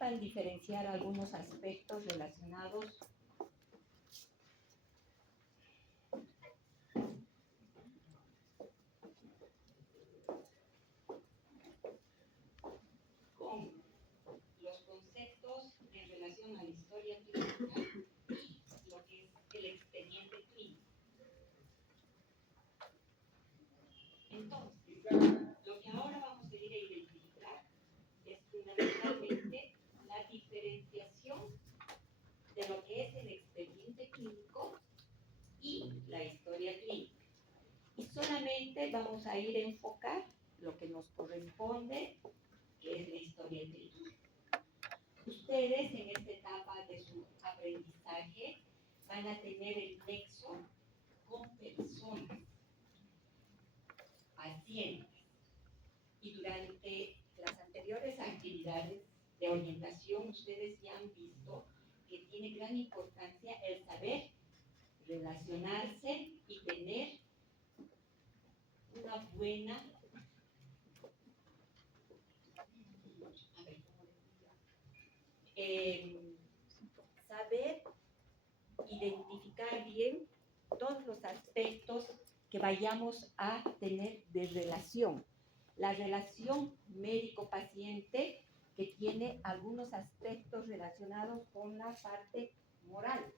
sepan diferenciar algunos aspectos relacionados con los conceptos en relación a la historia clínica y lo que es el expediente clínico. Entonces, lo que ahora vamos a ir a identificar es fundamentalmente la diferenciación de lo que es el expediente clínico y la historia clínica. Y solamente vamos a ir a enfocar lo que nos corresponde, que es la historia clínica. Ustedes en esta etapa de su aprendizaje van a tener el nexo con personas, pacientes. Y durante las anteriores actividades de orientación, ustedes ya han visto que tiene gran importancia el saber relacionarse y tener una buena saber identificar bien todos los aspectos que vayamos a tener de relación. La relación médico-paciente que tiene algunos aspectos relacionados con la parte moral,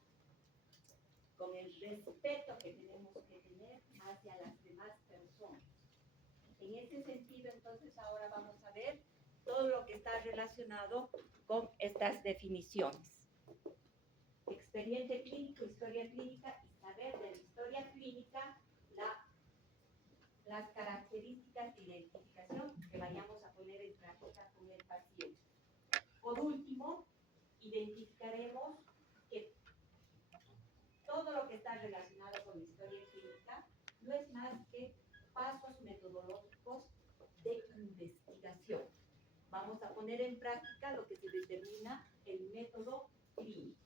con el respeto que tenemos que tener hacia las demás personas. En ese sentido, entonces, ahora vamos a ver todo lo que está relacionado con estas definiciones. Expediente clínico, historia clínica y saber de la historia clínica las características de identificación que vayamos a poner en práctica con el paciente. Por último, identificaremos que todo lo que está relacionado con la historia clínica no es más que pasos metodológicos de investigación. Vamos a poner en práctica lo que se determina el método clínico.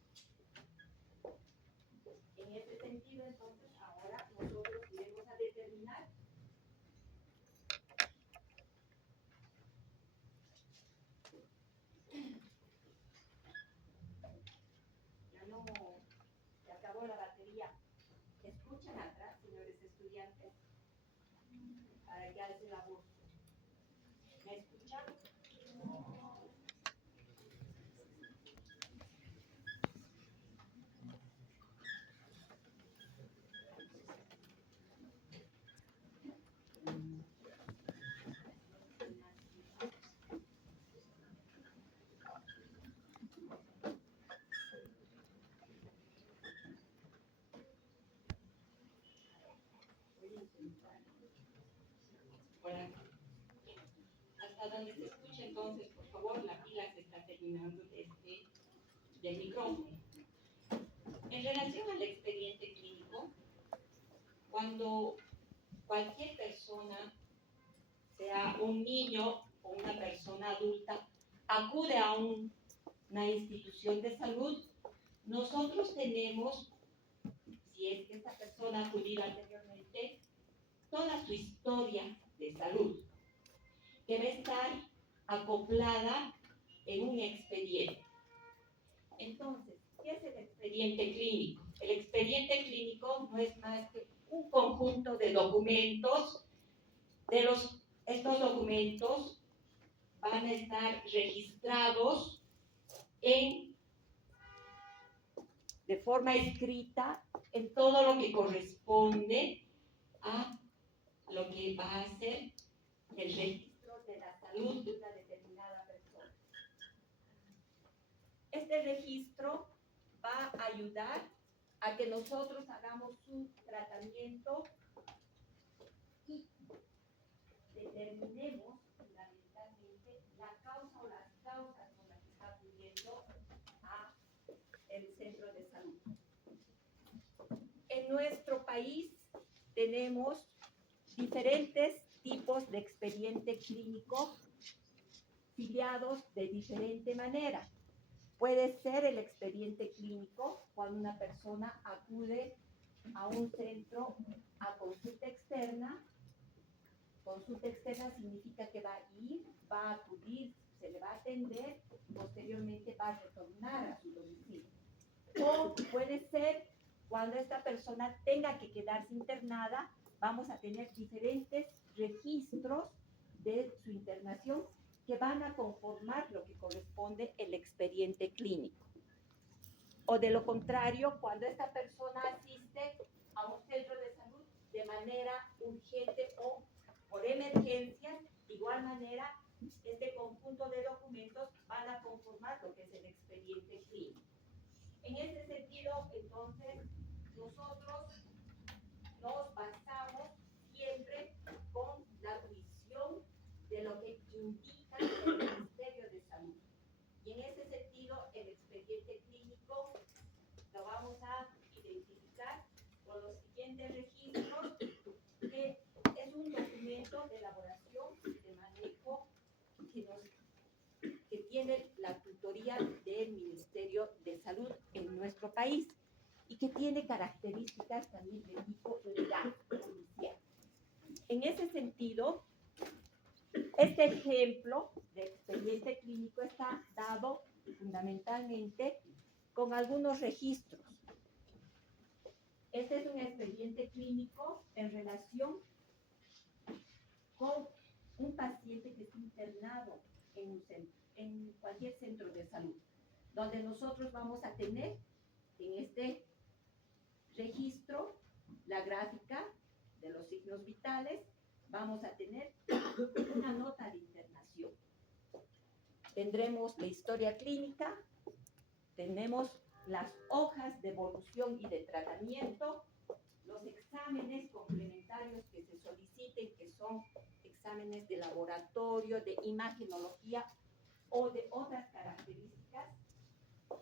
En ese sentido, entonces, ahora nosotros iremos a determinar ya no se acabó la batería. ¿Escuchan atrás, señores estudiantes? Para que alce la voz. ¿Me escuchan? Hola. Hasta donde se escuche, entonces, por favor, la pila se está terminando del micrófono. En relación al expediente clínico, cuando cualquier persona, sea un niño o una persona adulta, acude a una institución de salud, nosotros tenemos, si es que esta persona ha acudido anteriormente, toda su historia de salud. Debe estar acoplada en un expediente. Entonces, ¿qué es el expediente clínico? El expediente clínico no es más que un conjunto de documentos. Estos documentos van a estar registrados de forma escrita en todo lo que corresponde a lo que va a ser el registro de la salud de una determinada persona. Este registro va a ayudar a que nosotros hagamos un tratamiento y determinemos fundamentalmente la causa o las causas por las que está acudiendo a el centro de salud. En nuestro país tenemos diferentes tipos de expediente clínico filiados de diferente manera. Puede ser el expediente clínico cuando una persona acude a un centro a consulta externa. Consulta externa significa que va a ir, va a acudir, se le va a atender posteriormente va a retornar a su domicilio. O puede ser cuando esta persona tenga que quedarse internada, vamos a tener diferentes registros de su internación que van a conformar lo que corresponde el expediente clínico. O de lo contrario, cuando esta persona asiste a un centro de salud de manera urgente o por emergencia, de igual manera, este conjunto de documentos van a conformar lo que es el expediente clínico. En ese sentido, entonces, nosotros nos basamos siempre con la visión de lo que indica el Ministerio de Salud. Y en ese sentido, el expediente clínico lo vamos a identificar con los siguientes registros, que es un documento de elaboración de manejo que tiene la tutoría del Ministerio de Salud en nuestro país y que tiene características también de tipo legal, policial. En ese sentido, este ejemplo de expediente clínico está dado fundamentalmente con algunos registros. Este es un expediente clínico en relación con un paciente que está internado en cualquier centro de salud, donde nosotros vamos a tener en este registro la gráfica de los signos vitales, vamos a tener una nota de internación. Tendremos la historia clínica, tenemos las hojas de evolución y de tratamiento, los exámenes complementarios que se soliciten, que son exámenes de laboratorio, de imagenología o de otras características.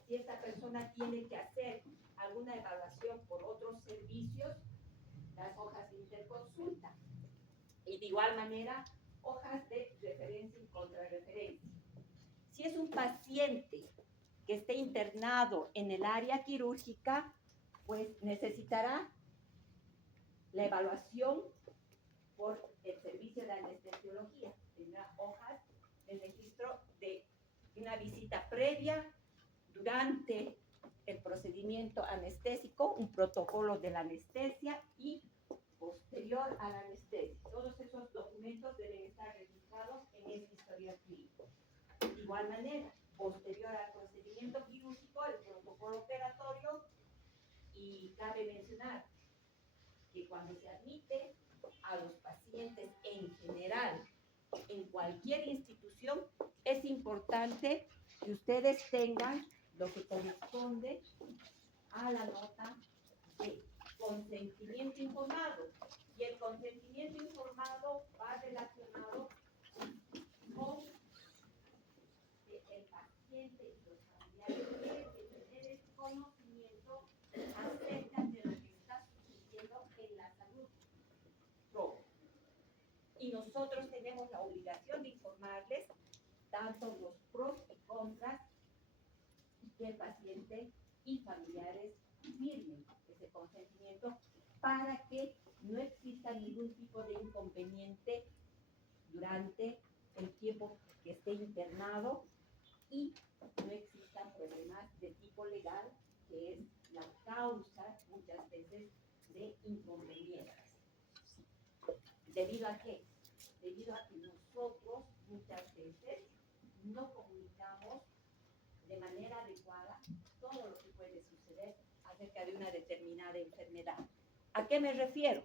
Si esta persona tiene que hacer alguna evaluación por otros servicios, las hojas de interconsulta. Y de igual manera, hojas de referencia y contrarreferencia. Si es un paciente que esté internado en el área quirúrgica, pues necesitará la evaluación por el servicio de anestesiología. Tendrá hojas de registro de una visita previa, durante el procedimiento anestésico, un protocolo de la anestesia y posterior a la anestesia. Todos esos documentos deben estar registrados en esta historia clínica. De igual manera, posterior al procedimiento quirúrgico, el protocolo operatorio, y cabe mencionar que cuando se admite a los pacientes en general en cualquier institución, es importante que ustedes tengan lo que corresponde a la nota de consentimiento informado. Y el consentimiento informado va relacionado con que el paciente y los familiares deben tener el conocimiento acerca de lo que está sucediendo en la salud propia. Y nosotros tenemos la obligación de informarles tanto los pros y contras, que el paciente y familiares firmen ese consentimiento para que no exista ningún tipo de inconveniente durante el tiempo que esté internado y no existan problemas de tipo legal, que es la causa muchas veces de inconvenientes. ¿Debido a qué? Debido a que nosotros muchas veces no comunicamos de manera adecuada todo lo que puede suceder acerca de una determinada enfermedad. ¿A qué me refiero?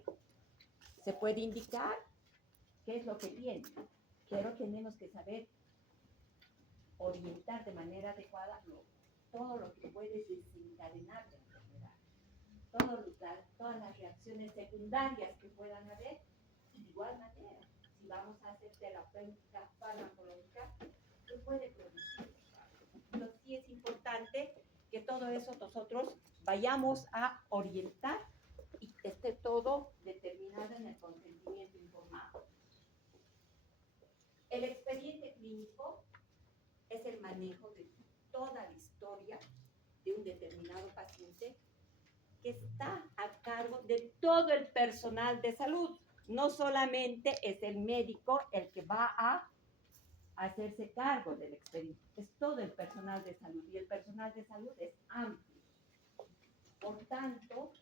Se puede indicar qué es lo que tiene, pero tenemos que saber orientar de manera adecuada todo lo que puede desencadenar la enfermedad, todas las reacciones secundarias que puedan haber, y de igual manera, si vamos a hacer terapéutica farmacológica, ¿qué puede producir? Entonces sí es importante que todo eso nosotros vayamos a orientar y que esté todo determinado en el consentimiento informado. El expediente clínico es el manejo de toda la historia de un determinado paciente que está a cargo de todo el personal de salud. No solamente es el médico el que va a hacerse cargo del expediente. Es todo el personal de salud y el personal de salud es amplio. Por tanto,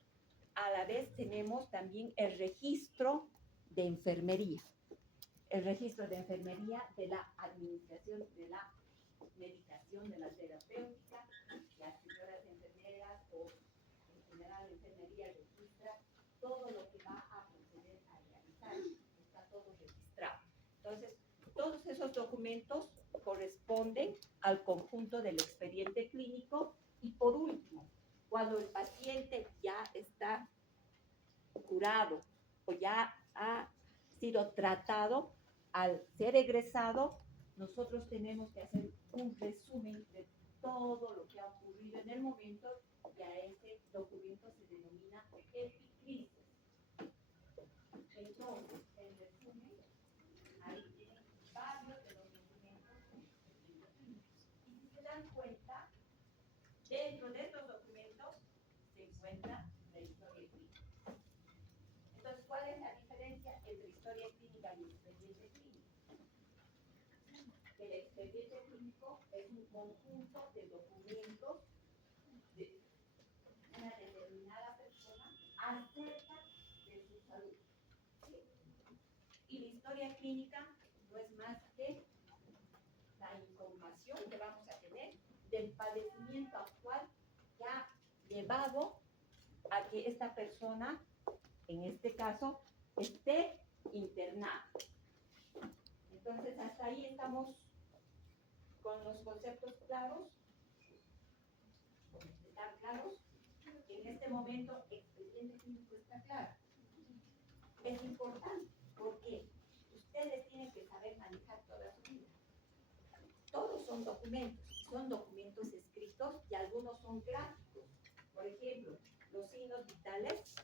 a la vez tenemos también el registro de enfermería. El registro de enfermería de la administración de la medicación, de la terapéutica. Las señoras enfermeras o en general enfermería registra todo lo que va a proceder a realizar. Está todo registrado. Entonces, todos esos documentos corresponden al conjunto del expediente clínico. Y por último, cuando el paciente ya está curado o ya ha sido tratado, al ser egresado, nosotros tenemos que hacer un resumen de todo lo que ha ocurrido en el momento, y a ese documento se denomina epicrisis. Entonces, en resumen, ahí tienen varios de los documentos. Y si se dan cuenta, dentro de estos documentos se encuentra la historia clínica. Entonces, ¿cuál es la diferencia entre historia clínica y expediente clínico? El expediente clínico es un conjunto de documentos de una determinada persona acerca de su salud. ¿Sí? Y la historia clínica no es más que la información que vamos a tener del padecimiento actual que ha llevado a que esta persona, en este caso, esté internada. Entonces, hasta ahí estamos con los conceptos claros. ¿Están claros? En este momento, expediente clínico está claro. Es importante porque ustedes tienen que saber manejar toda su vida. Todos son documentos escritos y algunos son gráficos. Por ejemplo, los signos vitales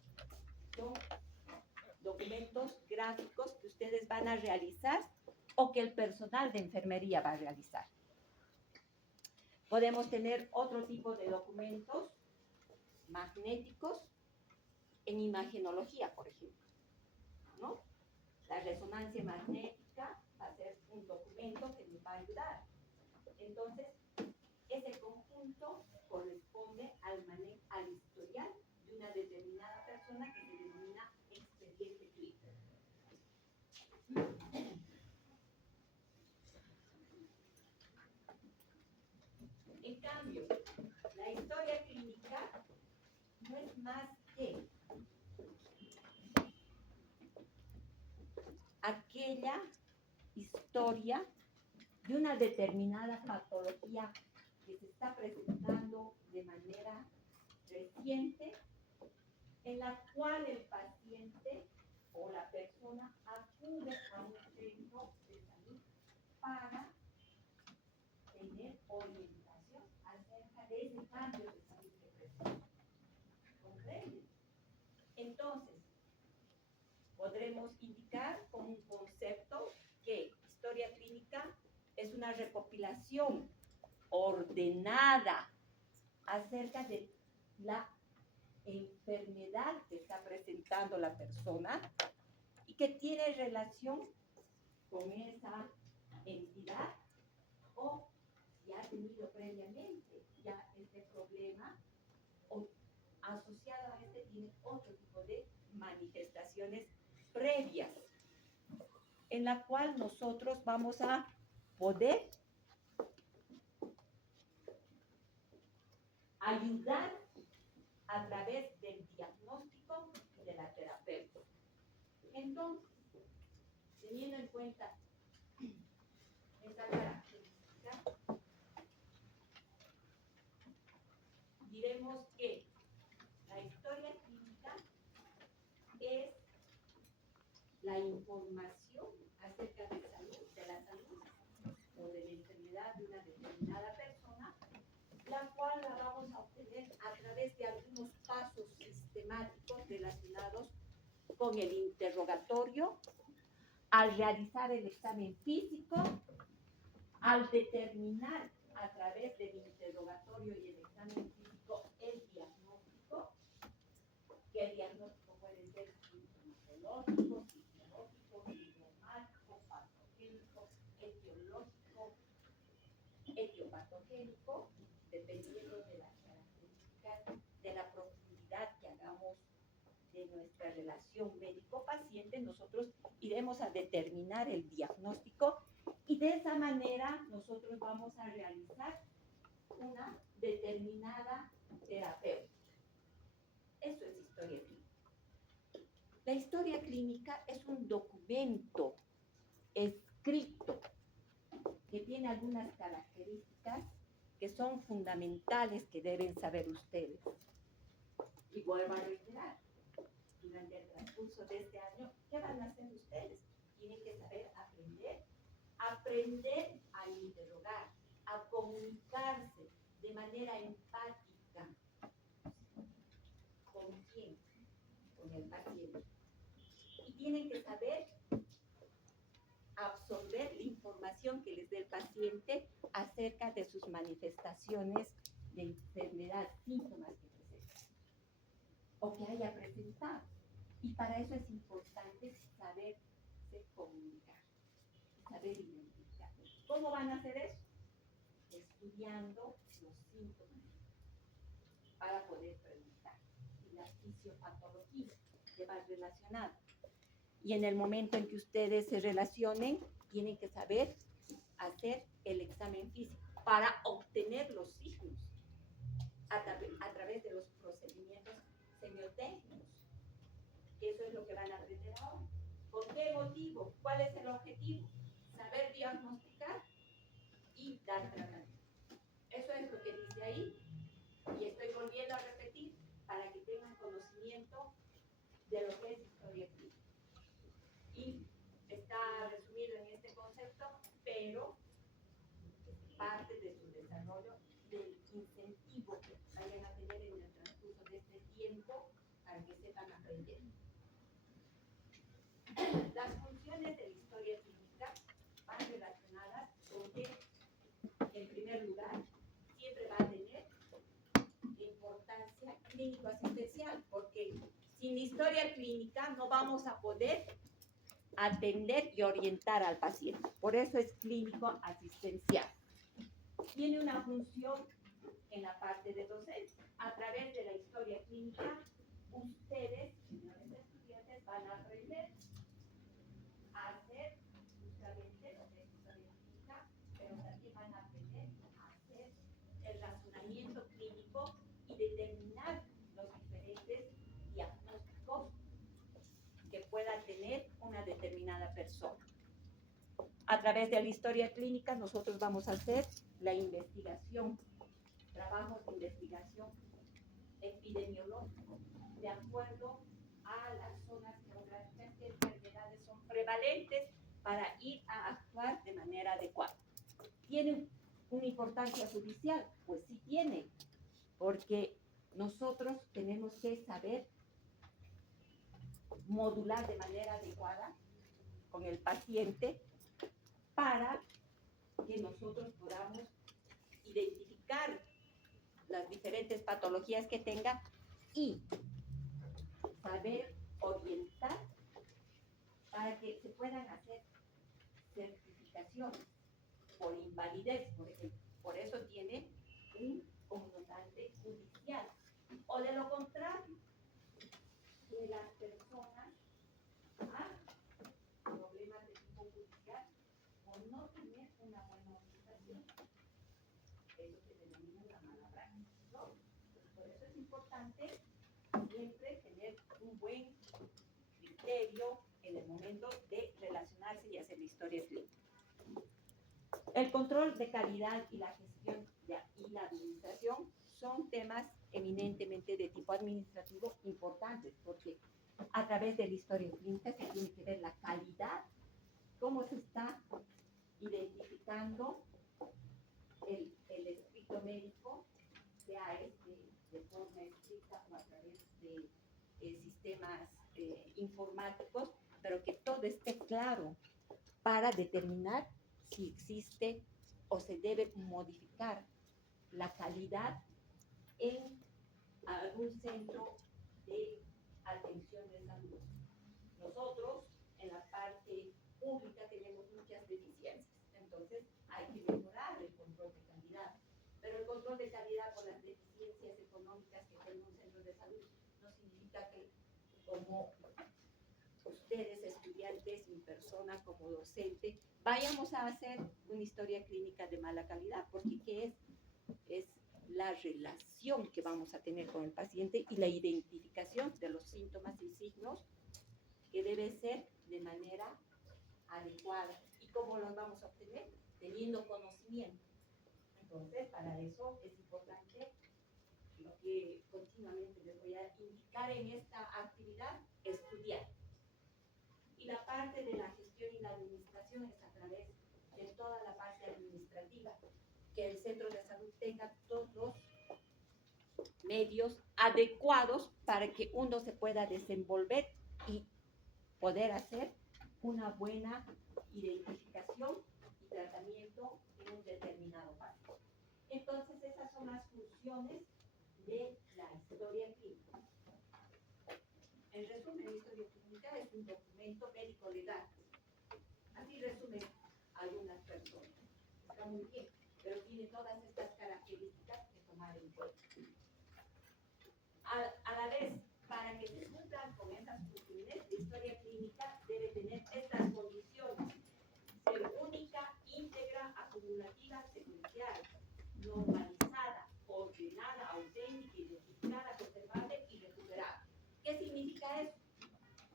son documentos gráficos que ustedes van a realizar o que el personal de enfermería va a realizar. Podemos tener otro tipo de documentos magnéticos en imagenología, por ejemplo, ¿no? La resonancia magnética va a ser un documento que nos va a ayudar. Entonces, ese conjunto corresponde al historial de una determinada persona que se denomina expediente clínico. En cambio, la historia clínica no es más que aquella historia de una determinada patología que se está presentando de manera reciente, en la cual el paciente o la persona acude a un centro de salud para tener orientación acerca de ese cambio de salud que presenta. ¿Comprenden? Entonces, podremos indicar como un concepto que historia clínica es una recopilación ordenada acerca de la enfermedad que está presentando la persona y que tiene relación con esa entidad, o si ha tenido previamente ya este problema, o asociado a este tiene otro tipo de manifestaciones previas, en la cual nosotros vamos a poder ayudar a través del diagnóstico y de la terapeuta. Entonces, teniendo en cuenta esta característica, diremos que la historia clínica es la información acerca de la salud o de la enfermedad de una determinada persona, la cual la vamos a obtener a través de algunos pasos sistemáticos relacionados con el interrogatorio, al realizar el examen físico, al determinar a través del interrogatorio y el examen físico el diagnóstico, que el diagnóstico puede ser psicológico, fisiológico, psicossomático, patogénico, etiológico, etiopatogénico, dependiendo de las características, de la profundidad que hagamos de nuestra relación médico-paciente, nosotros iremos a determinar el diagnóstico y de esa manera nosotros vamos a realizar una determinada terapéutica. Eso es historia clínica. La historia clínica es un documento escrito que tiene algunas características que son fundamentales que deben saber ustedes. Y vuelvo a reiterar, durante el transcurso de este año, ¿qué van a hacer ustedes? Tienen que saber aprender a interrogar, a comunicarse de manera empática. ¿Con quién? Con el paciente. Y tienen que saber absorber la información que les dé el paciente acerca de sus manifestaciones de enfermedad, síntomas que presenta o que haya presentado. Y para eso es importante saberse comunicar, saber identificar. ¿Cómo van a hacer eso? Estudiando los síntomas para poder preguntar. Y la fisiopatología que va relacionada. Y en el momento en que ustedes se relacionen, tienen que saber hacer el examen físico para obtener los signos a través de los procedimientos semiotécnicos. Que eso es lo que van a aprender ahora. ¿Por qué motivo? ¿Cuál es el objetivo? Saber diagnosticar y dar tratamiento. Eso es lo que dice ahí. Y estoy volviendo a repetir para que tengan conocimiento de lo que es historia clínica. Y está resumido en este concepto, pero parte de su desarrollo, del incentivo que vayan a tener en el transcurso de este tiempo para que sepan aprender. Las funciones de la historia clínica van relacionadas con que, en primer lugar, siempre va a tener importancia clínico-asistencial, porque sin historia clínica no vamos a poder atender y orientar al paciente. Por eso es clínico-asistencial. Tiene una función en la parte de docencia. A través de la historia clínica, ustedes, señores estudiantes, van a aprender a hacer justamente lo que es historia clínica, pero también van a aprender a hacer el razonamiento clínico y determinar los diferentes diagnósticos que pueda tener una determinada persona. A través de la historia clínica nosotros vamos a hacer la investigación, trabajos de investigación epidemiológico, de acuerdo a las zonas geográficas que enfermedades son prevalentes para ir a actuar de manera adecuada. ¿Tiene una importancia judicial? Pues sí tiene, porque nosotros tenemos que saber modular de manera adecuada con el paciente para que nosotros podamos identificar las diferentes patologías que tenga y saber orientar para que se puedan hacer certificaciones por invalidez, por ejemplo. Por eso tiene un conmutante judicial. O de lo contrario, que las personas problemas de tipo judicial o no tener una buena orientación. Eso se denomina una mala práctica, ¿no? Por eso es importante siempre tener un buen criterio en el momento de relacionarse y hacer la historia clínica. El control de calidad y la gestión y la administración son temas eminentemente de tipo administrativo importantes, porque a través de la historia clínica se tiene que ver la calidad, cómo se está identificando el escrito médico, sea de forma escrita o a través de sistemas informáticos, pero que todo esté claro para determinar si existe o se debe modificar la calidad en algún centro de atención de salud. Nosotros, en la parte pública, tenemos muchas deficiencias, entonces hay que mejorar el control de calidad. control de calidad por las deficiencias económicas que tiene un centro de salud no significa que como ustedes, estudiantes, mi persona como docente, vayamos a hacer una historia clínica de mala calidad, porque ¿qué es? Es la relación que vamos a tener con el paciente y la identificación de los síntomas y signos que debe ser de manera adecuada. ¿Y cómo los vamos a obtener? Teniendo conocimiento. Entonces, para eso es importante lo que continuamente les voy a indicar en esta actividad, estudiar. Y la parte de la gestión y la administración es a través de toda la parte administrativa, que el centro de salud tenga todos los medios adecuados para que uno se pueda desenvolver y poder hacer una buena identificación y tratamiento en un determinado caso. Entonces, esas son las funciones de la historia clínica. En resumen, la historia clínica es un documento médico-legal. Así resumen algunas personas. Está muy bien, pero tiene todas estas características que tomar en cuenta. A la vez, para que se cumplan con esas funciones, la historia clínica debe tener estas condiciones: ser única, íntegra, acumulativa, secuencial, normalizada, ordenada, auténtica, identificada, conservable y recuperable. ¿Qué significa eso?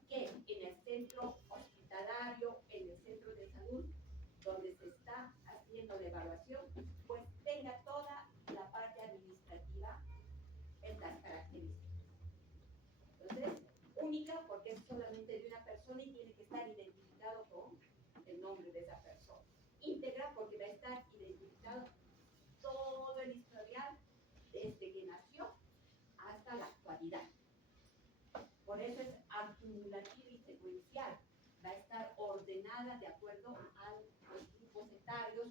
Que en el centro hospitalario, en el centro de salud, donde se está haciendo la evaluación, pues tenga toda la parte administrativa estas características. Entonces, única porque es solamente de una persona y tiene que estar identificado con el nombre de esa persona. Íntegra porque va a estar identificado todo el historial desde que nació hasta la actualidad. Por eso es acumulativa y secuencial. Va a estar ordenada de acuerdo a los grupos etarios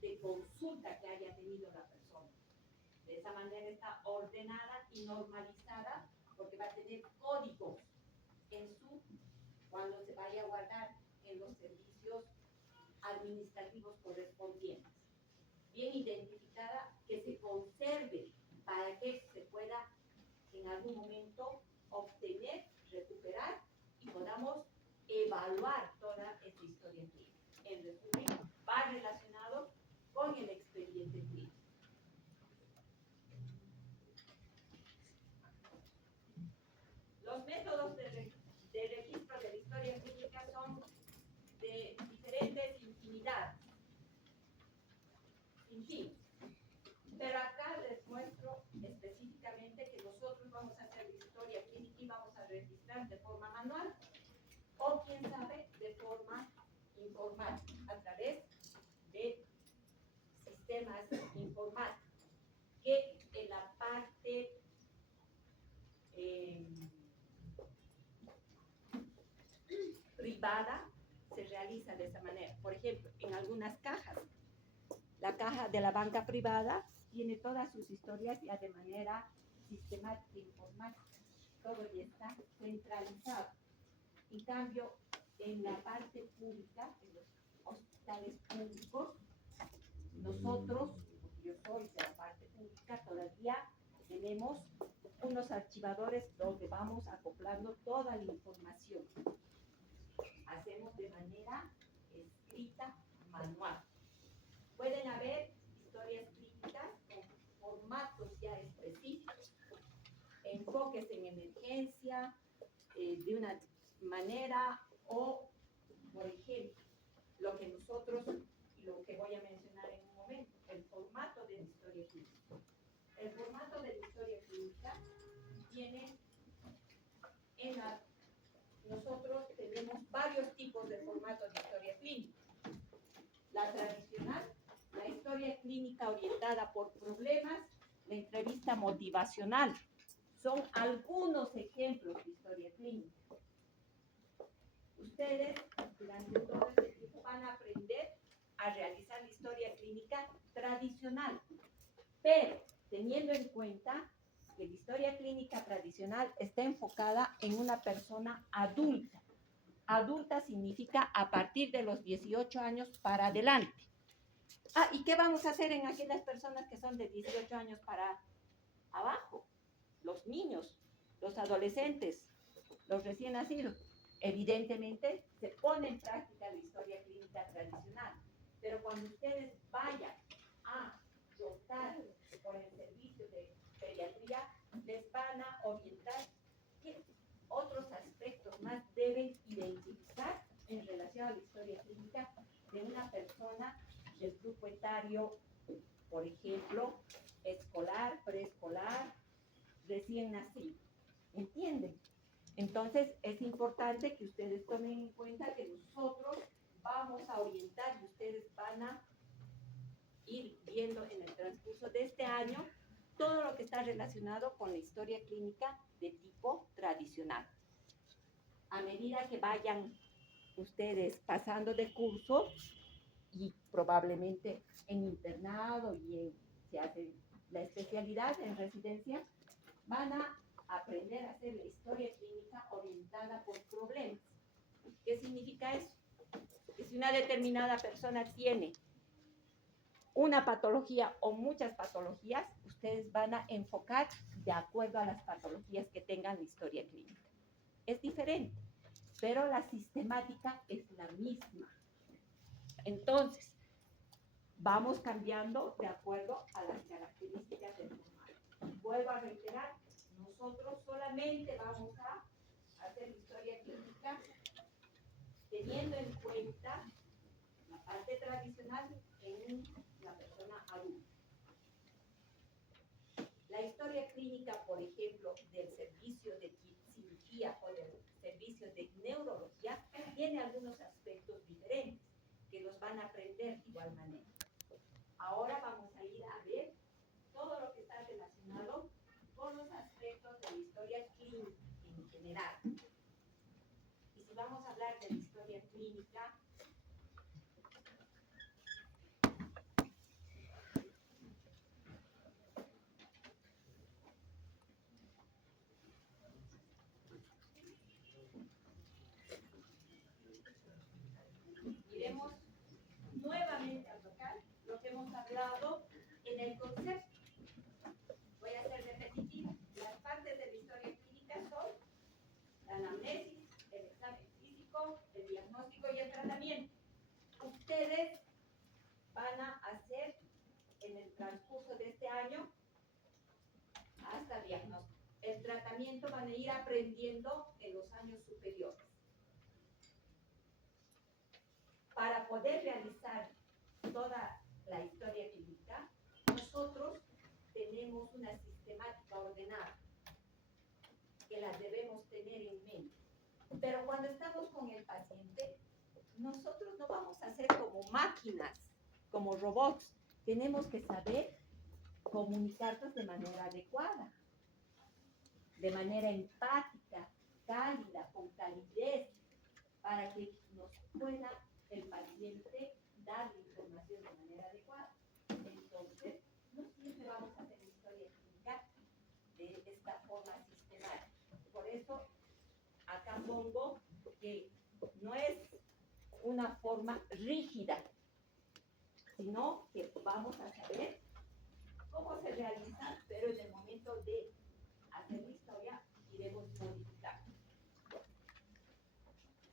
de consulta que haya tenido la persona. De esa manera está ordenada y normalizada porque va a tener códigos en su, cuando se vaya a guardar en los servicios administrativos correspondientes. Bien identificada, que se conserve para que se pueda en algún momento obtener, recuperar y podamos evaluar toda esta historia clínica. En resumen, va relacionado con el expediente clínico. Los métodos de registro de la historia clínica son de diferentes infinidades, sin fin. Pero acá les muestro específicamente que nosotros vamos a hacer la historia clínica y vamos a registrar de forma manual o, quién sabe, de forma informática, a través de sistemas informáticos, que en la parte privada se realiza de esa manera. Por ejemplo, en algunas cajas, la caja de la banca privada tiene todas sus historias ya de manera sistemática e informática. Todo ya está centralizado. En cambio, en la parte pública, en los hospitales públicos, nosotros, yo soy de la parte pública, todavía tenemos unos archivadores donde vamos acoplando toda la información. Hacemos de manera escrita, manual. Pueden haber historias clínicas con formatos ya específicos, enfoques en emergencia, de una manera, o, por ejemplo, lo que nosotros, lo que voy a mencionar en un momento, el formato de la historia clínica. El formato de la historia clínica tiene nosotros tenemos varios tipos de formatos de historia clínica. La tradicional, la historia clínica orientada por problemas, la entrevista motivacional. Son algunos ejemplos de historia clínica. Ustedes durante todo este tiempo van a aprender a realizar la historia clínica tradicional, pero teniendo en cuenta que la historia clínica tradicional está enfocada en una persona adulta. Adulta significa a partir de los 18 años para adelante. Ah, ¿y qué vamos a hacer en aquellas personas que son de 18 años para abajo? Los niños, los adolescentes, los recién nacidos. Evidentemente se pone en práctica la historia clínica tradicional, pero cuando ustedes vayan a optar por el servicio de pediatría, les van a orientar qué otros aspectos más deben identificar en relación a la historia clínica de una persona del grupo etario, por ejemplo, escolar, preescolar, recién nacido. ¿Entienden? Entonces, es importante que ustedes tomen en cuenta que nosotros vamos a orientar y ustedes van a ir viendo en el transcurso de este año todo lo que está relacionado con la historia clínica de tipo tradicional. A medida que vayan ustedes pasando de curso y probablemente en internado y se hace la especialidad en residencia, van a aprender a hacer la historia clínica orientada por problemas. ¿Qué significa eso? Que si una determinada persona tiene una patología o muchas patologías, ustedes van a enfocar de acuerdo a las patologías que tengan la historia clínica. Es diferente, pero la sistemática es la misma. Entonces, vamos cambiando de acuerdo a las características del formato. Vuelvo a reiterar, nosotros solamente vamos a hacer historia clínica teniendo en cuenta la parte tradicional en la persona adulta. La historia clínica, por ejemplo, del servicio de cirugía o del servicio de neurología, tiene algunos aspectos diferentes que los van a aprender de igual manera. Ahora vamos a ir a ver todo lo que está relacionado con los aspectos de la historia clínica en general. Y si vamos a hablar de la historia clínica, iremos nuevamente a tocar lo que hemos hablado en el concepto. Voy a ser repetitiva. Las partes de la historia clínica son la anamnesis, el examen físico, el diagnóstico y el tratamiento. Ustedes van a hacer en el transcurso de este año hasta diagnóstico. El tratamiento van a ir aprendiendo en los años superiores. Para poder realizar toda la historia clínica, nosotros tenemos una sistemática ordenada que la debemos tener en mente. Pero cuando estamos con el paciente, nosotros no vamos a ser como máquinas, como robots. Tenemos que saber comunicarnos de manera adecuada, de manera empática, cálida, con calidez, para que nos pueda el paciente dar la información de manera adecuada. Entonces, no siempre vamos a hacer historia clínica de esta forma sistemática. Por eso, acá pongo que no es una forma rígida, sino que vamos a saber cómo se realiza, pero en el momento de hacer la historia iremos modificar.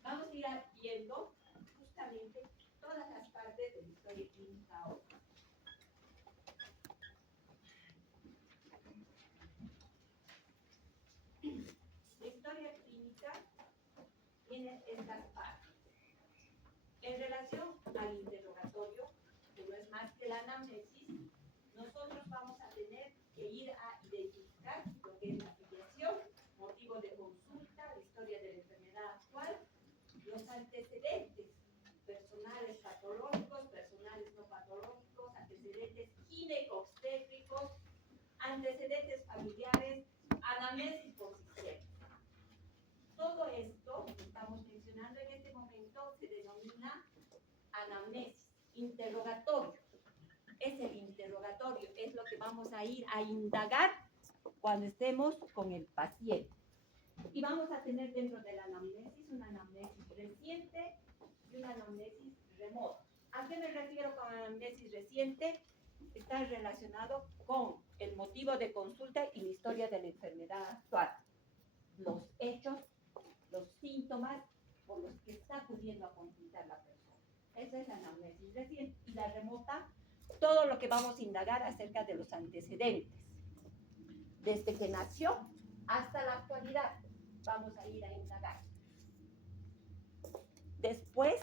Vamos a ir viendo justamente todas las partes de la historia clínica ahora. La historia clínica tiene estas partes. En relación al interrogatorio, que no es más que la anamnesis, nosotros vamos a tener que ir a identificar lo que es la afiliación, motivo de consulta, la historia de la enfermedad actual, los antecedentes personales patológicos, personales no patológicos, antecedentes gineco-obstétricos, antecedentes familiares, anamnesis por sistema. Todo esto que estamos mencionando en este momento se denomina anamnesis, interrogatorio. Es el interrogatorio, es lo que vamos a ir a indagar cuando estemos con el paciente. Y vamos a tener dentro de la anamnesis una anamnesis reciente y una anamnesis remota. ¿A qué me refiero con anamnesis reciente? Está relacionado con el motivo de consulta y la historia de la enfermedad actual. Los hechos, los síntomas por los que está acudiendo a consultar la persona. Esa es la anamnesis reciente. Y la remota, todo lo que vamos a indagar acerca de los antecedentes. Desde que nació hasta la actualidad, vamos a ir a indagar. Después,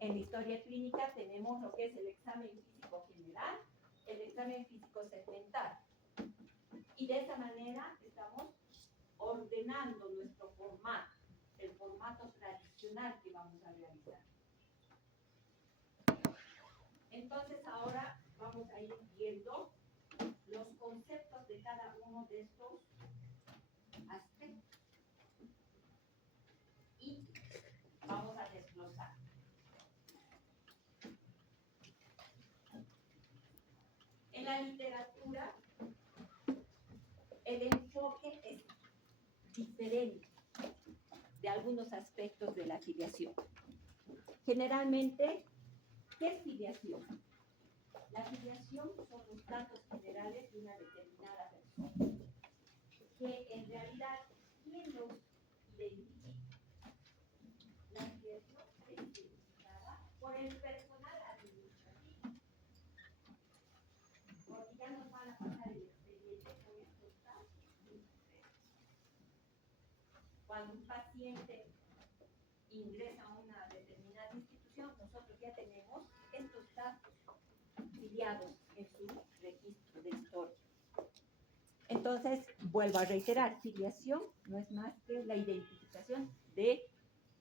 en la historia clínica tenemos lo que es el examen físico general, el examen físico segmental. Y de esa manera estamos ordenando nuestro formato, el formato tradicional que vamos a realizar. Entonces ahora vamos a ir viendo los conceptos de cada uno de estos aspectos. Y vamos a desglosar. En la literatura, el enfoque es diferente de algunos aspectos de la filiación. Generalmente, ¿qué es filiación? La filiación son los datos generales de una determinada persona, que en realidad, ¿quién los identifica? La filiación es identificada por el personal administrativo, porque ya nos van a pasar el expediente con estos datos. Cuando un paciente ingresa a una determinada institución, nosotros ya tenemos estos datos filiados en su registro de historia. Entonces, vuelvo a reiterar, filiación no es más que la identificación de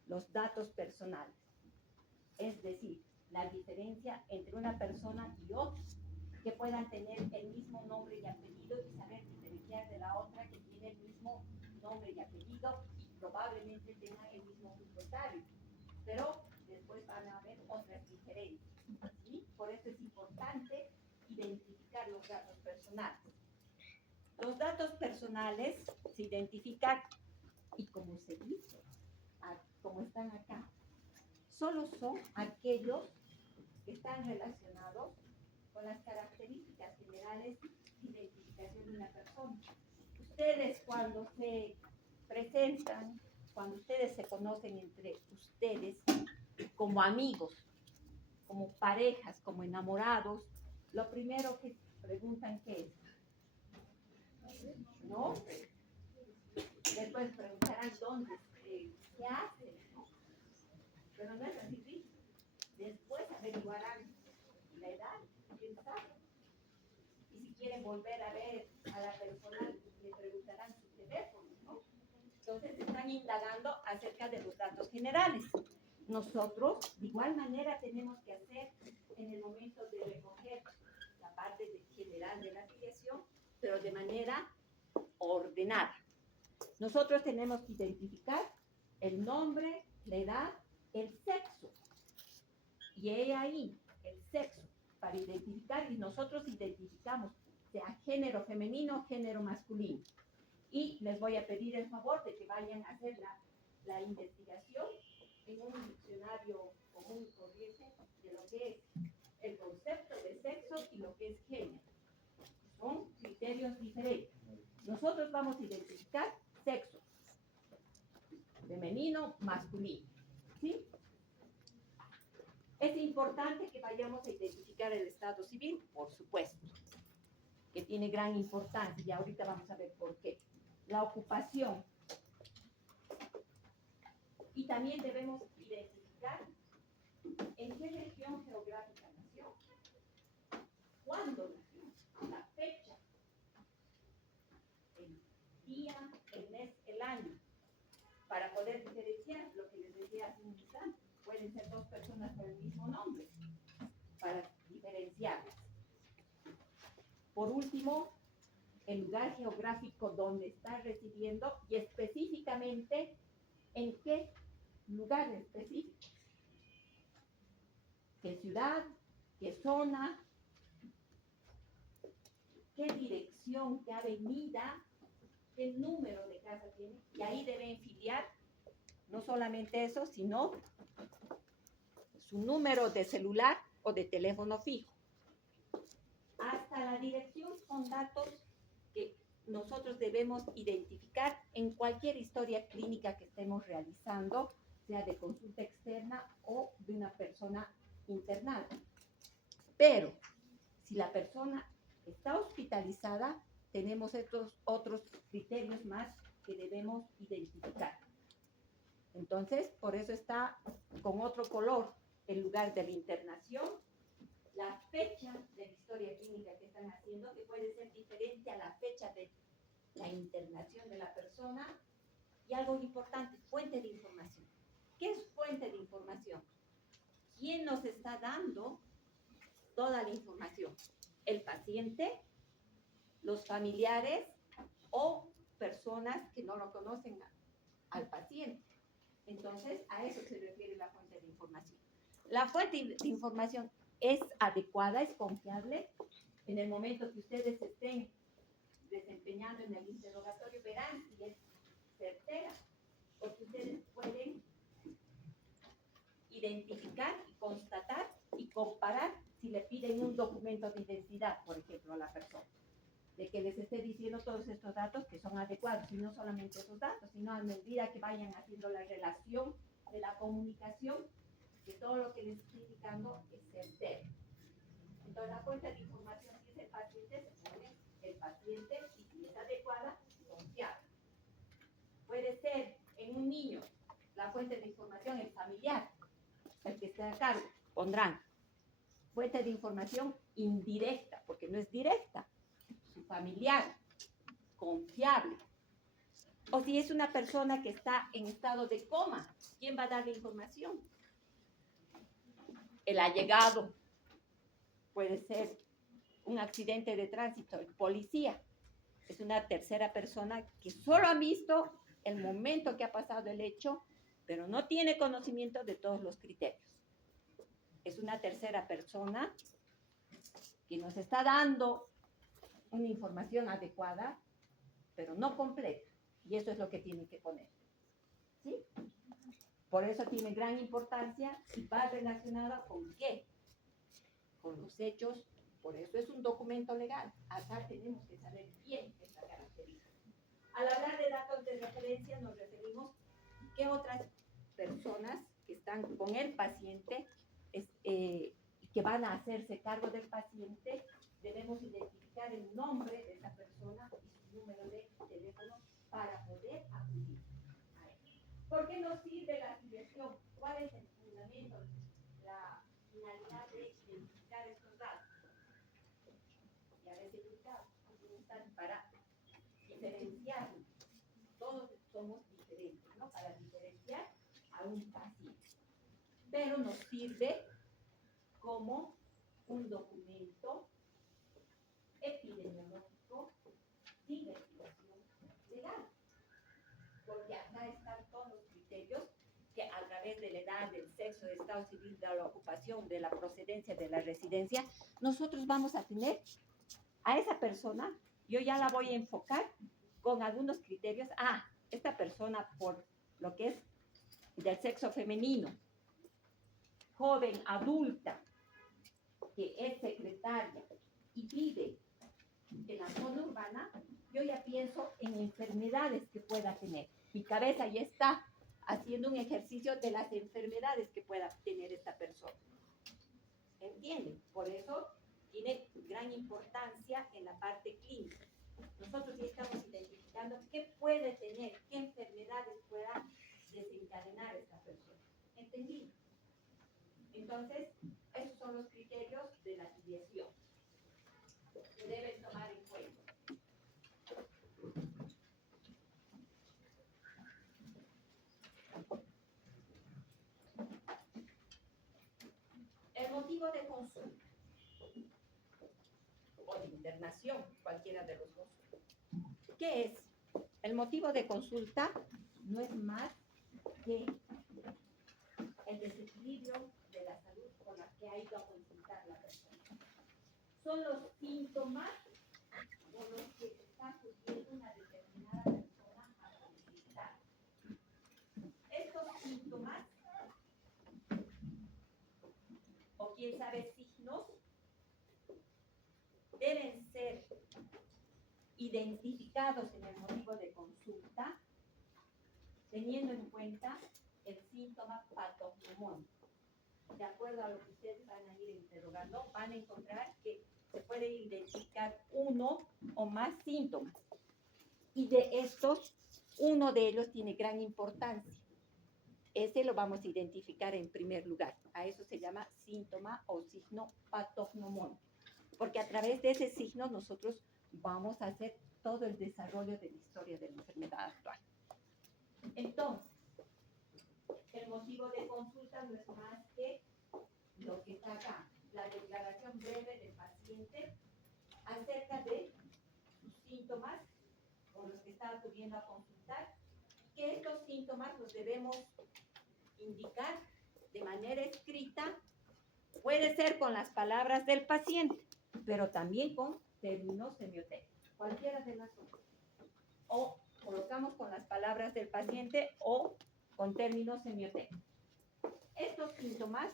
los datos personales. Es decir, la diferencia entre una persona y otra, que puedan tener el mismo nombre y apellido y saber diferenciar de la otra que tiene el mismo nombre y apellido y probablemente tenga el mismo propietario, pero después van a haber otras diferencias, ¿sí? Por eso es importante identificar los datos personales. Los datos personales se identifican, y como se dice, como están acá, solo son aquellos que están relacionados con las características generales de identificación de una persona. Ustedes cuando se presentan, cuando ustedes se conocen entre ustedes como amigos, como parejas, como enamorados, lo primero que preguntan ¿qué es? ¿No? Después preguntarán dónde, qué hacen, ¿no? Pero no es así. Después averiguarán la edad, quién sabe. Y si quieren volver a ver a la persona, le preguntarán su teléfono, ¿no? Entonces están indagando acerca de los datos generales. Nosotros, de igual manera, tenemos que hacer en el momento de recoger la parte general de la afiliación, pero de manera ordenada. Nosotros tenemos que identificar el nombre, la edad, el sexo. Y he ahí el sexo para identificar, y nosotros identificamos sea género femenino o género masculino. Y les voy a pedir el favor de que vayan a hacer la investigación en un diccionario común y corriente de lo que es el concepto de sexo y lo que es género. Son criterios diferentes. Nosotros vamos a identificar sexo, femenino, masculino, ¿sí? Es importante que vayamos a identificar el estado civil, por supuesto, que tiene gran importancia, y ahorita vamos a ver por qué. La ocupación. Y también debemos identificar en qué región geográfica nació, cuándo nació, la fecha, el día, el mes, el año, para poder diferenciar lo que les decía hace un instante. Pueden ser dos personas con el mismo nombre, para diferenciarlas. Por último, el lugar geográfico donde está residiendo y específicamente en qué lugar específico. ¿Qué ciudad? ¿Qué zona? ¿Qué dirección? ¿Qué avenida? ¿Qué número de casa tiene? Y ahí deben filiar no solamente eso, sino su número de celular o de teléfono fijo. Hasta la dirección son datos que nosotros debemos identificar en cualquier historia clínica que estemos realizando, sea de consulta externa o de una persona internada. Pero si la persona está hospitalizada, tenemos estos otros criterios más que debemos identificar. Entonces, por eso está con otro color el lugar de la internación, la fecha de la historia clínica que están haciendo, que puede ser diferente a la fecha de la internación de la persona. Y algo importante, fuente de información. ¿Qué es fuente de información? ¿Quién nos está dando toda la información? ¿El paciente, los familiares o personas que no lo conocen al paciente? Entonces, a eso se refiere la fuente de información. La fuente de información es adecuada, es confiable. En el momento que ustedes estén desempeñando en el interrogatorio, verán si es certera, porque ustedes pueden identificar y constatar y comparar si le piden un documento de identidad, por ejemplo, a la persona, de que les esté diciendo todos estos datos que son adecuados, y no solamente esos datos, sino a medida que vayan haciendo la relación de la comunicación, que todo lo que les estoy indicando es certero. Entonces, la fuente de información, si es el paciente, se pone el paciente, y si es adecuada, confiable. Puede ser en un niño, la fuente de información es familiar, el que esté a cargo, pondrán fuente de información indirecta, porque no es directa, su familiar, confiable. O si es una persona que está en estado de coma, ¿quién va a dar la información? El allegado. Puede ser un accidente de tránsito, el policía. Es una tercera persona que solo ha visto el momento que ha pasado el hecho, pero no tiene conocimiento de todos los criterios. Es una tercera persona que nos está dando una información adecuada, pero no completa. Y eso es lo que tienen que poner. ¿Sí? Por eso tiene gran importancia y va relacionada con qué? Con los hechos. Por eso es un documento legal. Acá tenemos que saber bien esta característica. Al hablar de datos de referencia nos referimos que otras personas que están con el paciente que van a hacerse cargo del paciente, debemos identificar el nombre de esa persona y su número de teléfono para poder acudir a él. ¿Por qué nos sirve la afiliación? ¿Cuál es el fundamento, la finalidad de identificar estos datos? Ya les he explicado, para diferenciarnos. Todos somos diferentes, ¿no? Para diferenciar a un paciente. Pero nos sirve como un documento epidemiológico de investigación legal. Porque acá están todos los criterios que a través de la edad, del sexo, del estado civil, de la ocupación, de la procedencia, de la residencia, nosotros vamos a tener a esa persona, yo ya la voy a enfocar con algunos criterios. Esta persona por lo que es del sexo femenino, joven, adulta, que es secretaria y vive en la zona urbana, yo ya pienso en enfermedades que pueda tener. Mi cabeza ya está haciendo un ejercicio de las enfermedades que pueda tener esta persona. ¿Entienden? Por eso tiene gran importancia en la parte clínica. Nosotros ya estamos identificando qué puede tener, qué enfermedades pueda desencadenar esta persona. ¿Entendido? Entonces, esos son los criterios de la afiliación que deben tomar en cuenta. El motivo de consulta o de internación, cualquiera de los dos. ¿Qué es? El motivo de consulta no es más que el desequilibrio de la salud con la que ha ido a consultar la persona. Son los síntomas por los que está surgiendo una determinada persona a consultar. Estos síntomas, o quién sabe, signos deben ser identificados en el motivo de consulta, teniendo en cuenta el síntoma patognomónico. De acuerdo a lo que ustedes van a ir interrogando, van a encontrar que se puede identificar uno o más síntomas. Y de estos, uno de ellos tiene gran importancia. Ese lo vamos a identificar en primer lugar. A eso se llama síntoma o signo patognomónico. Porque a través de ese signo nosotros vamos a hacer todo el desarrollo de la historia de la enfermedad actual. Entonces, el motivo de consulta no es más que lo que está acá, la declaración breve del paciente acerca de sus síntomas por los que está acudiendo a consultar, que estos síntomas los debemos indicar de manera escrita, puede ser con las palabras del paciente, pero también con términos semiotécnicos, cualquiera de las dos. O colocamos con las palabras del paciente o con términos semiotécnicos. Estos síntomas,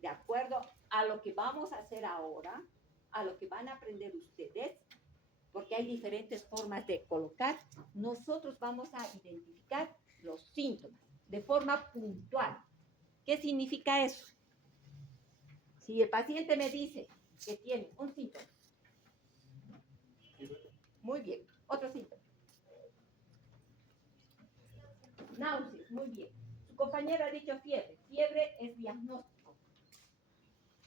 de acuerdo a lo que vamos a hacer ahora, a lo que van a aprender ustedes, porque hay diferentes formas de colocar, nosotros vamos a identificar los síntomas de forma puntual. ¿Qué significa eso? Si el paciente me dice que tiene un síntoma, muy bien, otro síntoma. Náuseas, muy bien. Su compañero ha dicho fiebre. Fiebre es diagnóstico.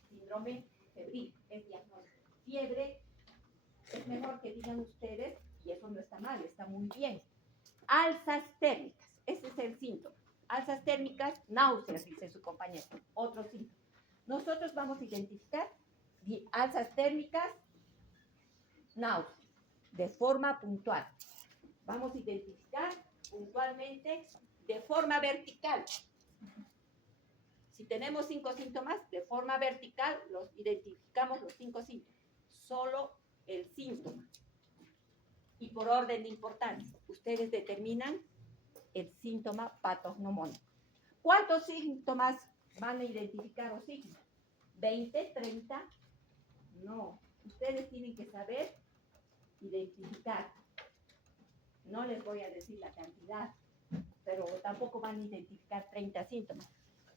Síndrome febril es diagnóstico. Fiebre es mejor que digan ustedes, y eso no está mal, está muy bien. Alzas térmicas, ese es el síntoma. Alzas térmicas, náuseas, dice su compañero. Otro síntoma. Nosotros vamos a identificar alzas térmicas, náuseas, de forma puntual. Vamos a identificar puntualmente de forma vertical. Si tenemos 5 síntomas, de forma vertical los identificamos los 5 síntomas. Solo el síntoma. Y por orden de importancia, ustedes determinan el síntoma patognomónico. ¿Cuántos síntomas van a identificar o signos? ¿20, 30? No. Ustedes tienen que saber identificar. No les voy a decir la cantidad, pero tampoco van a identificar 30 síntomas,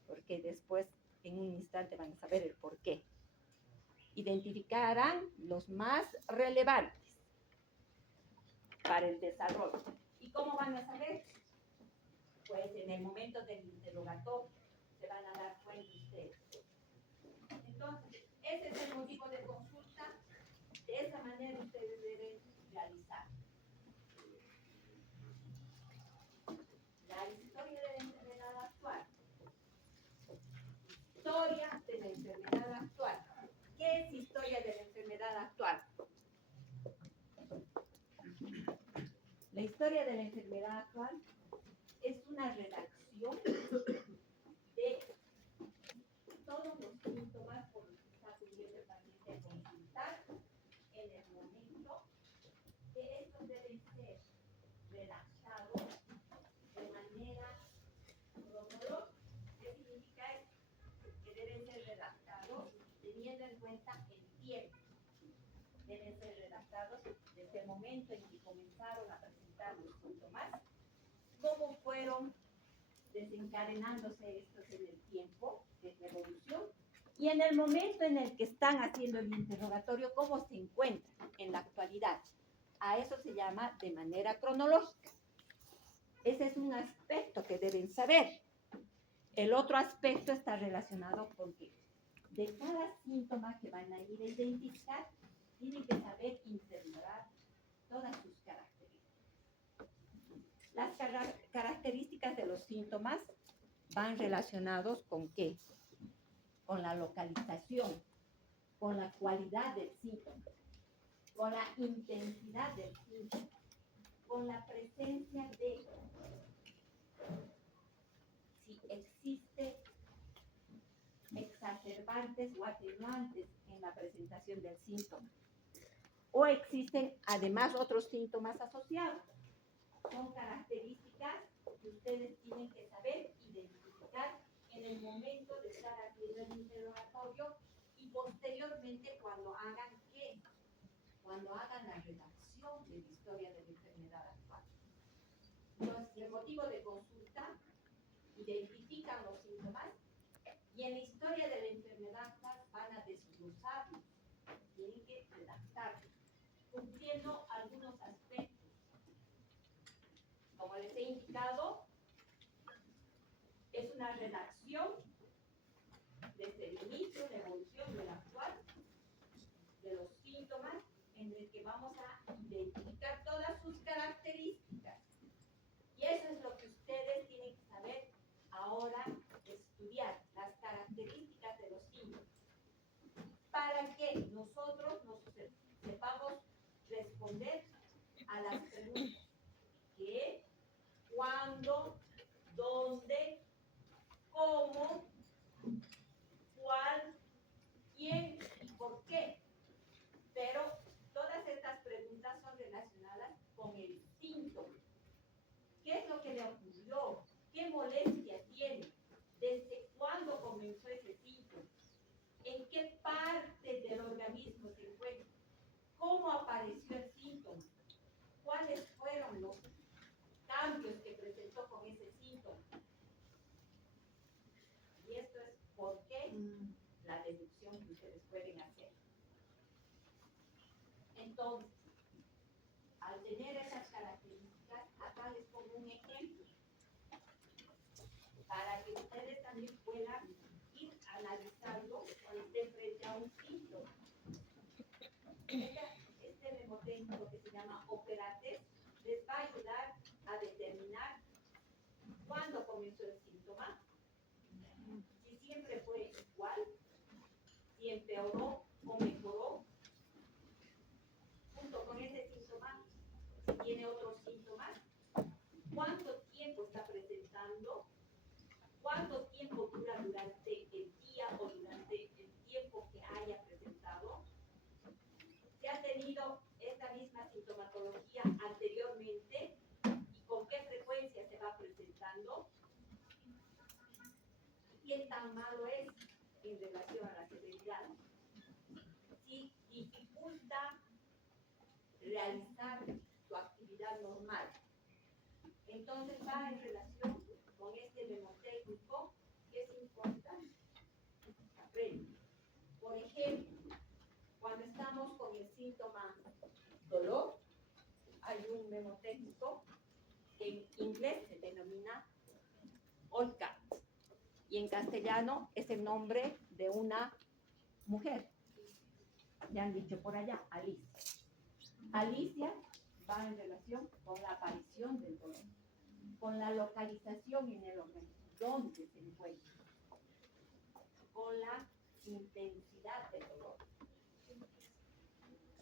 porque después, en un instante, van a saber el por qué. Identificarán los más relevantes para el desarrollo. ¿Y cómo van a saber? Pues en el momento del interrogatorio se van a dar cuenta ustedes. Entonces, ese es el motivo de consulta. De esa manera ustedes deben realizar. La historia de la enfermedad actual. Historia de la enfermedad actual. ¿Qué es historia de la enfermedad actual? La historia de la enfermedad actual es una redacción de todos los síntomas por los que está acudiendo el paciente a consultar en el momento que estos deben ser redactados de manera cronológica. ¿Qué significa esto? Que deben ser redactados teniendo en cuenta el tiempo. Deben ser redactados desde el momento en que comenzaron a presentar los síntomas, cómo fueron desencadenándose estos en el tiempo de evolución y en el momento en el que están haciendo el interrogatorio, cómo se encuentran en la actualidad. A eso se llama de manera cronológica. Ese es un aspecto que deben saber. El otro aspecto está relacionado con que de cada síntoma que van a ir a identificar, tienen que saber integrar todas sus características. Las características de los síntomas van relacionados con ¿qué? Con la localización, con la cualidad del síntoma, con la intensidad del síntoma, con la presencia de si existe exacerbantes o atenuantes en la presentación del síntoma. O existen además otros síntomas asociados. Son características que ustedes tienen que saber identificar en en el momento de estar haciendo el interrogatorio y posteriormente cuando hagan ¿qué? Cuando hagan la redacción de la historia de la enfermedad actual. Entonces, el motivo de consulta, identifican los síntomas y en la historia de la enfermedad actual van a desglosarlos, tienen que redactarlos, cumpliendo algunos aspectos. Como les he indicado, es una redacción desde el inicio, la evolución del actual, de los síntomas, en el que vamos a identificar todas sus características. Y eso es lo que ustedes tienen que saber ahora, estudiar las características de los síntomas, para que nosotros nos sepamos responder a las preguntas: ¿qué? ¿Cuándo? ¿Dónde? ¿Cómo? ¿Cuál? ¿Quién? ¿Y por qué? Pero todas estas preguntas son relacionadas con el síntoma. ¿Qué es lo que le ocurrió? ¿Qué molestia tiene? ¿Desde cuándo comenzó ese síntoma? ¿En qué parte del organismo se encuentra? ¿Cómo apareció el síntoma? ¿Cuáles fueron los cambios que presentó con ese síntoma? Y esto es por qué la deducción que ustedes pueden hacer. Entonces, al tener esas características, acá les pongo un ejemplo para que ustedes también puedan ir analizando cuando estén frente a un síntoma. Este memotécnico que se llama Operates les va a ayudar a determinar cuándo comenzó el síntoma, si siempre fue igual, si empeoró o mejoró, junto con ese síntoma, si tiene otros síntomas, cuánto tiempo está presentando, cuánto tiempo dura durante el día o durante el tiempo que haya presentado, si ha tenido esta misma sintomatología anteriormente y con qué frecuencia se va presentando, y qué tan malo es en relación a la severidad, si dificulta realizar su actividad normal. Entonces va en relación con este memotécnico que es importante. Aprende. Por ejemplo, cuando estamos con el síntoma dolor, hay un memotécnico que en inglés se denomina OLCAT y en castellano es el nombre de una mujer. Ya han dicho por allá, Alicia. Alicia va en relación con la aparición del dolor, con la localización en el organismo, dónde se encuentra, con la intensidad del dolor,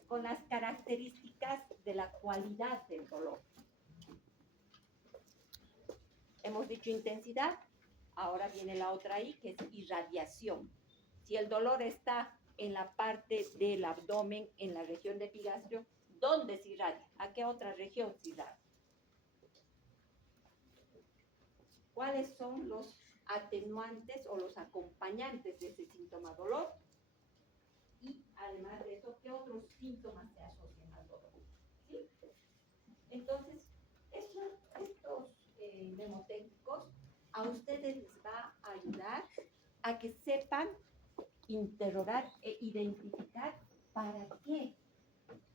con las características de la cualidad del dolor. Hemos dicho intensidad, ahora viene la otra ahí, que es irradiación. Si el dolor está en la parte del abdomen, en la región de epigastrio, ¿dónde se irradia? ¿A qué otra región se irradia? ¿Cuáles son los atenuantes o los acompañantes de ese síntoma dolor? Y además de eso, ¿qué otros síntomas se asocian al dolor? ¿Sí? Entonces, estos memotécnicos a ustedes les va a ayudar a que sepan interrogar e identificar para qué,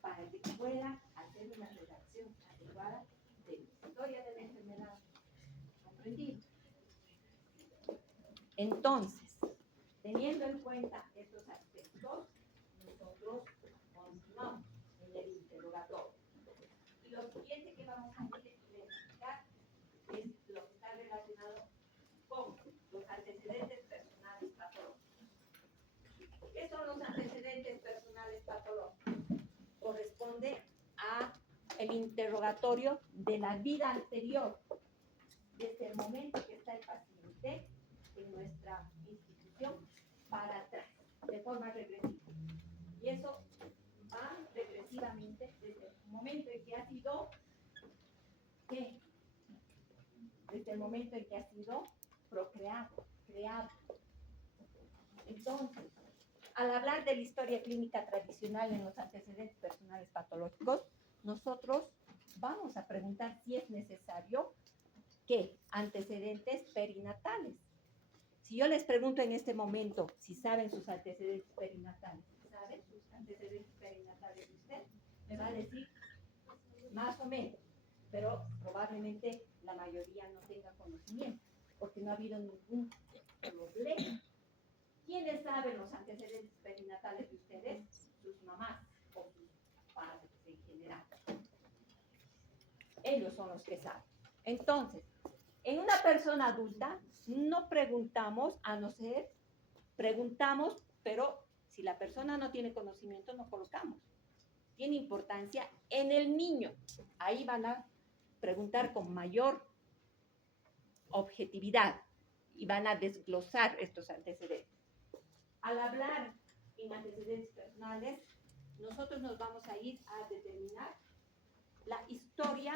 para que puedan hacer una redacción adecuada de la historia de la enfermedad. ¿Comprendido? Entonces, teniendo en cuenta estos aspectos, nosotros continuamos en el interrogatorio. Y lo siguiente que vamos a identificar es lo que está relacionado con los antecedentes personales patológicos. ¿Qué son los antecedentes personales patológicos? Corresponde a el interrogatorio de la vida anterior, desde el momento que está el paciente en nuestra institución para atrás, de forma regresiva. Y eso va regresivamente desde el momento en que ha sido, ¿qué? Desde el momento en que ha sido procreado, creado. Entonces, al hablar de la historia clínica tradicional en los antecedentes personales patológicos, nosotros vamos a preguntar si es necesario que antecedentes perinatales. Si yo les pregunto en este momento si saben sus antecedentes perinatales, ¿saben sus antecedentes perinatales de usted? Me va a decir más o menos, pero probablemente la mayoría no tenga conocimiento, porque no ha habido ningún problema. ¿Quiénes saben los antecedentes perinatales de ustedes? Sus mamás o sus padres en general. Ellos son los que saben. Entonces, en una persona adulta no preguntamos, a no ser, preguntamos, pero si la persona no tiene conocimiento, no colocamos. Tiene importancia en el niño. Ahí van a preguntar con mayor objetividad y van a desglosar estos antecedentes. Al hablar en antecedentes personales, nosotros nos vamos a ir a determinar la historia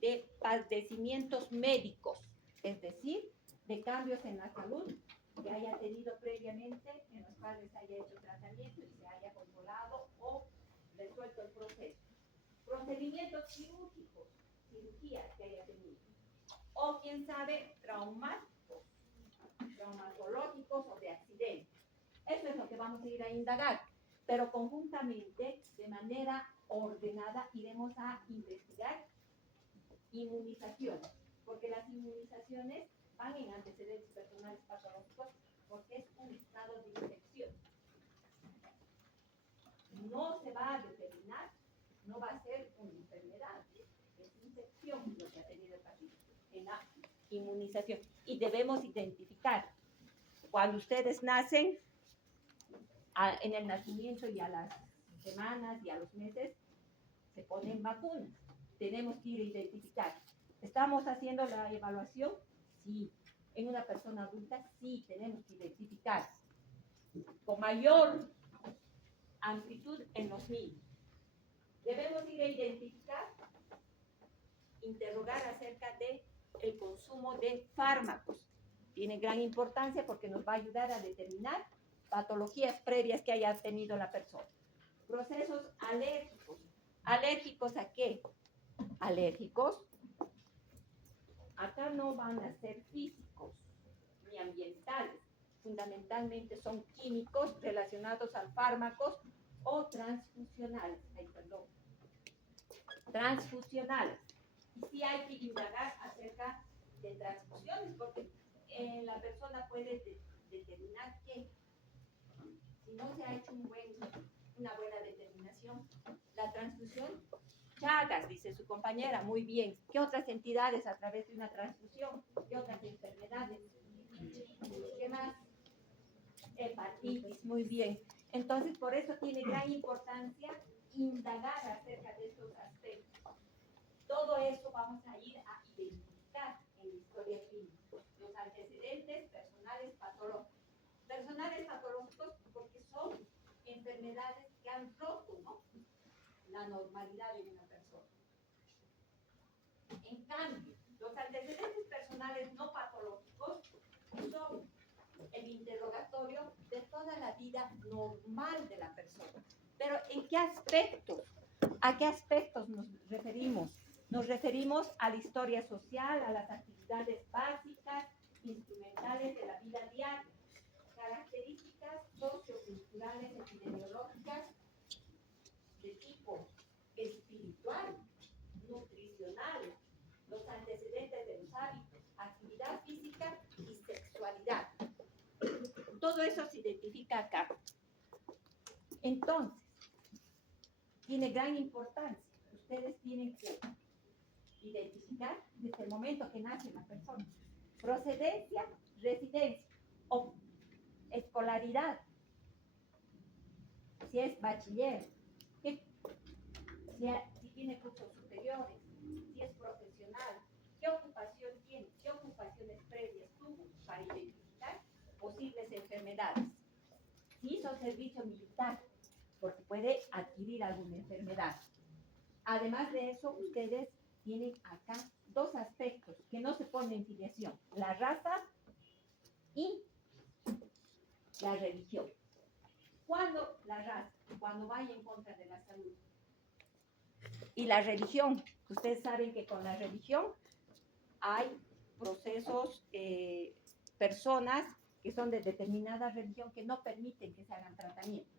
de padecimientos médicos, es decir, de cambios en la salud que haya tenido previamente, en los cuales haya hecho tratamiento y se haya controlado o resuelto el proceso. Procedimientos quirúrgicos, cirugías que haya tenido. O quién sabe, traumáticos, traumatológicos o de accidentes. Eso es lo que vamos a ir a indagar. Pero conjuntamente, de manera ordenada, iremos a investigar inmunizaciones. Porque las inmunizaciones van en antecedentes personales patológicos porque es un estado de infección. No se va a determinar, no va a ser una enfermedad, es infección lo que ha tenido el paciente en la inmunización. Y debemos identificar, cuando ustedes nacen, en el nacimiento y a las semanas y a los meses, se ponen vacunas. Tenemos que ir a identificar. ¿Estamos haciendo la evaluación? Sí. En una persona adulta, sí, tenemos que identificar. Con mayor amplitud en los niños. Debemos ir a identificar, interrogar acerca del consumo de fármacos. Tiene gran importancia porque nos va a ayudar a determinar patologías previas que haya tenido la persona. Procesos alérgicos. ¿Alérgicos a qué? Alérgicos. Acá no van a ser físicos ni ambientales. Fundamentalmente son químicos relacionados a fármacos o transfusionales. Ay, perdón. Transfusionales. Y sí hay que indagar acerca de transfusiones porque la persona puede determinar que si no se ha hecho una buena determinación, la transfusión, Chagas, dice su compañera, muy bien. ¿Qué otras entidades a través de una transfusión? ¿Qué otras enfermedades? ¿Qué más? Hepatitis, muy bien. Entonces, por eso tiene gran importancia indagar acerca de estos aspectos. Todo eso vamos a ir a identificar en la historia clínica. Los antecedentes personales patológicos. Personales patológicos porque son enfermedades que han roto, ¿no?, la normalidad de una persona. En cambio, los antecedentes personales no patológicos son el interrogatorio de toda la vida normal de la persona. Pero ¿en qué aspectos? ¿A qué aspectos nos referimos? Nos referimos a la historia social, a las actividades básicas, instrumentales de la vida diaria, características socioculturales, epidemiológicas, de tipo espiritual, nutricional, los antecedentes de los hábitos, actividad física y sexualidad. Todo eso se identifica acá. Entonces, tiene gran importancia. Ustedes tienen que identificar desde el momento que nace la persona. Procedencia, residencia o escolaridad. Si es bachiller, si tiene cursos superiores, si es profesional, qué ocupación tiene, qué ocupaciones previas tuvo para identificar posibles enfermedades. Si hizo servicio militar, porque puede adquirir alguna enfermedad. Además de eso, ustedes tienen acá dos aspectos que no se ponen en filiación: la raza y la religión. ¿Cuándo la raza? Cuando vaya en contra de la salud. Y la religión, ustedes saben que con la religión hay procesos, personas que son de determinada religión que no permiten que se hagan tratamientos.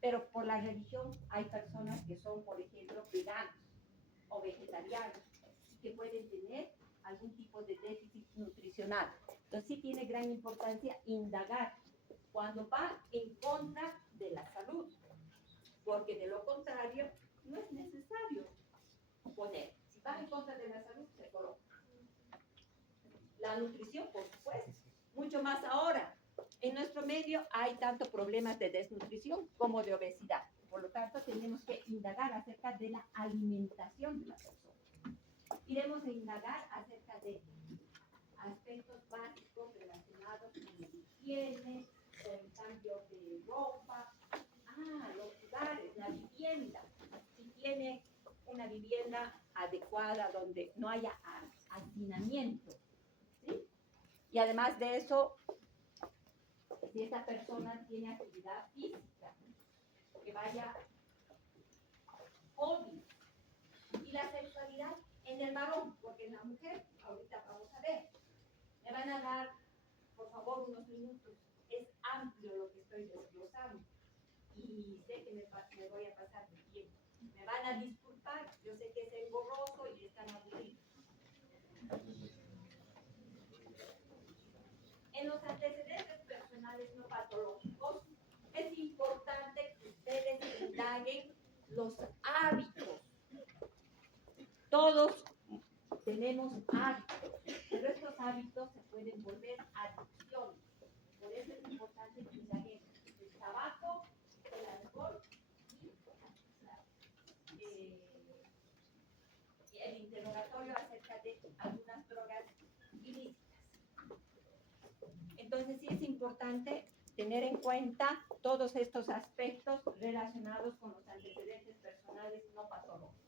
Pero por la religión hay personas que son, por ejemplo, veganos o vegetarianos, que pueden tener algún tipo de déficit nutricional. Entonces sí tiene gran importancia indagar cuando va en contra de la salud, porque de lo contrario no es necesario poner. Si va en contra de la salud, se coloca. La nutrición, por supuesto, mucho más ahora. En nuestro medio hay tanto problemas de desnutrición como de obesidad. Por lo tanto, tenemos que indagar acerca de la alimentación de la persona. Iremos a indagar acerca de aspectos básicos relacionados con la higiene, con el cambio de ropa, los lugares, la vivienda. Si tiene una vivienda adecuada donde no haya hacinamiento, ¿sí? Y además de eso, si esta persona tiene actividad física, que vaya hobby. Y la sexualidad en el varón, porque en la mujer, ahorita vamos a ver. Me van a dar, por favor, unos minutos. Es amplio lo que estoy desglosando. Y sé que me voy a pasar de tiempo. Me van a disculpar, yo sé que es engorroso y están aburridos. En los antecedentes personales no patológicos, es importante que ustedes indaguen los hábitos. Todos tenemos hábitos, pero estos hábitos se pueden volver adicciones. Por eso es importante que indaguemos el tabaco, el alcohol y el interrogatorio acerca de algunas drogas ilícitas. Entonces sí es importante tener en cuenta todos estos aspectos relacionados con los antecedentes personales no patológicos.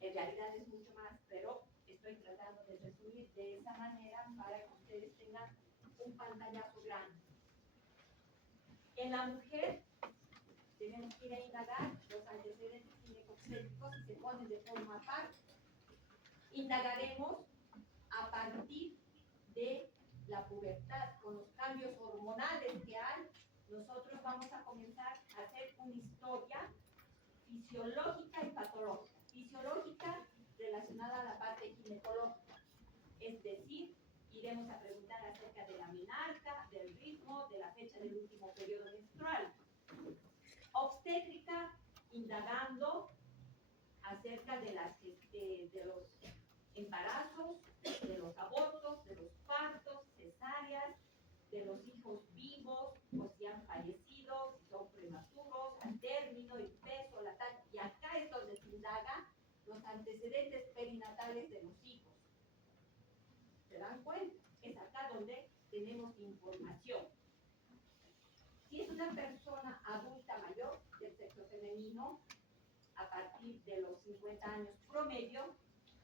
En realidad es mucho más, pero estoy tratando de resumir de esa manera para que ustedes tengan un pantallazo grande. En la mujer tenemos que ir a indagar los antecedentes ginecobstétricos y se ponen de forma aparte. Indagaremos a partir de la pubertad, con los cambios hormonales que hay. Nosotros vamos a comenzar a hacer una historia fisiológica y patológica. Fisiológica relacionada a la parte ginecológica, es decir, iremos a preguntar acerca de la menarca, del ritmo, de la fecha del último periodo menstrual. Obstétrica, indagando acerca de los embarazos, de los abortos, de los partos, cesáreas, de los hijos vivos o si han fallecido, si son prematuros, al término, el peso, la talla. Y acá es donde se indaga los antecedentes perinatales de los hijos. ¿Se dan cuenta? Es acá donde tenemos información. Si es una persona adulta mayor del sexo femenino, a partir de los 50 años promedio,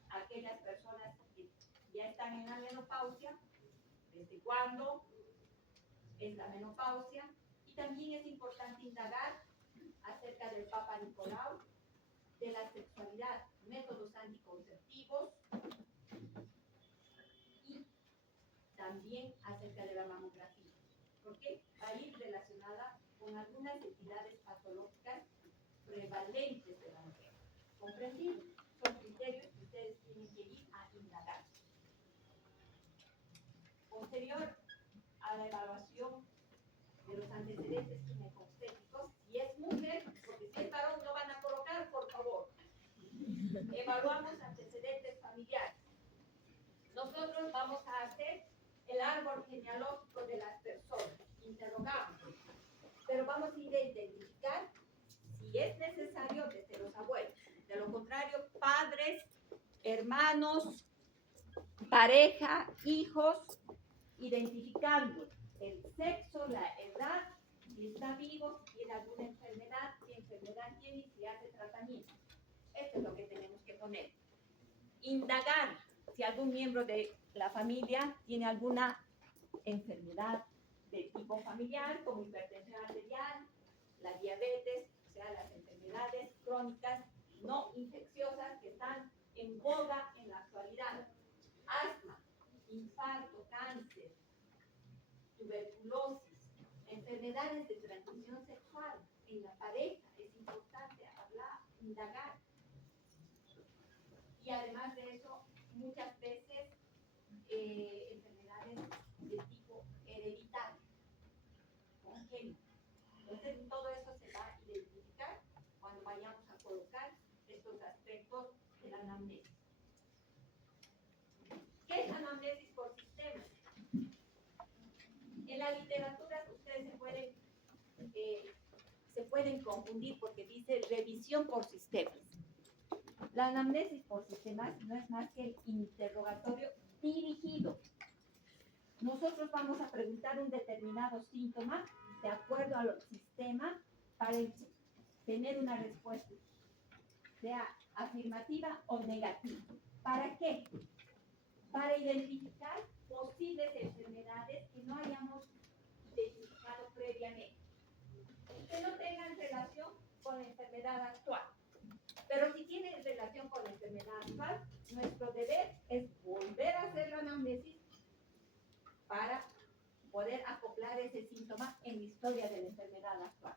aquellas personas que ya están en la menopausia, desde cuándo es la menopausia, y también es importante indagar acerca del Papa Nicolau, de la sexualidad, métodos anticonceptivos y también acerca de la mamografía, porque va a ir relacionada con algunas entidades patológicas prevalentes de la mujer. ¿Comprendido? Son criterios que ustedes tienen que ir a indagar. Posterior a la evaluación de los antecedentes ginecobstétricos, si es mujer, porque si es varón no van a colocar, por favor. Evaluamos antecedentes familiares. Nosotros vamos a hacer el árbol genealógico de las personas, interrogamos, pero vamos a ir a identificar si es necesario desde los abuelos. De lo contrario, padres, hermanos, pareja, hijos, identificando el sexo, la edad, si está vivo, si tiene alguna enfermedad, qué enfermedad tiene y si hace tratamiento. Esto es lo que tenemos que poner. Indagar si algún miembro de la familia tiene alguna enfermedad de tipo familiar, como hipertensión arterial, la diabetes, o sea, las enfermedades crónicas no infecciosas que están en boga en la actualidad. Asma, infarto, cáncer, tuberculosis, enfermedades de transmisión sexual en la pareja. Es importante hablar, indagar. Y además de eso, muchas veces enfermedades de tipo hereditario, congénito. Entonces, todo eso se va a identificar cuando vayamos a colocar estos aspectos de la anamnesis. ¿Qué es anamnesis por sistema? En la literatura ustedes se pueden confundir porque dice revisión por sistemas. La anamnesis por sistemas no es más que el interrogatorio dirigido. Nosotros vamos a preguntar un determinado síntoma de acuerdo al sistema para tener una respuesta, sea afirmativa o negativa. ¿Para qué? Para identificar posibles enfermedades que no hayamos identificado previamente, que no tengan relación con la enfermedad actual. Pero si tienen relación con la enfermedad actual, nuestro deber es volver a hacer la anamnesis para poder acoplar ese síntoma en la historia de la enfermedad actual.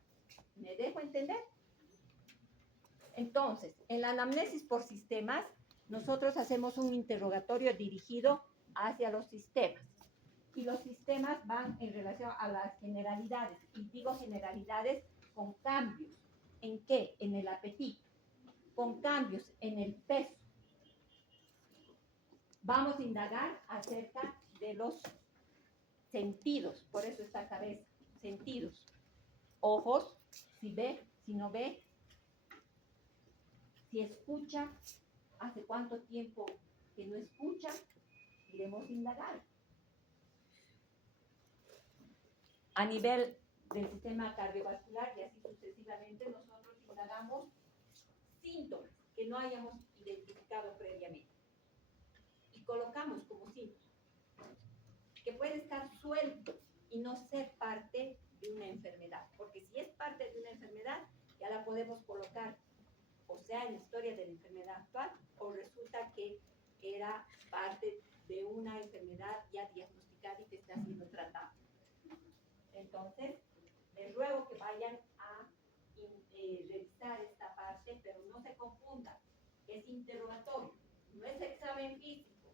¿Me dejo entender? Entonces, en la anamnesis por sistemas, nosotros hacemos un interrogatorio dirigido hacia los sistemas. Y los sistemas van en relación a las generalidades. Y digo generalidades con cambios. ¿En qué? En el apetito. Con cambios en el peso. Vamos a indagar acerca de los sentidos. Por eso esta cabeza. Sentidos. Ojos, si ve, si no ve. Si escucha, hace cuánto tiempo que no escucha, iremos a indagar. A nivel del sistema cardiovascular y así sucesivamente, nosotros indagamos síntomas que no hayamos identificado previamente y colocamos como síntomas, que puede estar suelto y no ser parte de una enfermedad, porque si es parte de una enfermedad, ya la podemos colocar, o sea, en la historia de la enfermedad actual, o resulta que era parte de una enfermedad ya diagnosticada y que está siendo tratada. Entonces, les ruego que vayan a revisar esta parte, pero no se confundan, es interrogatorio, no es examen físico.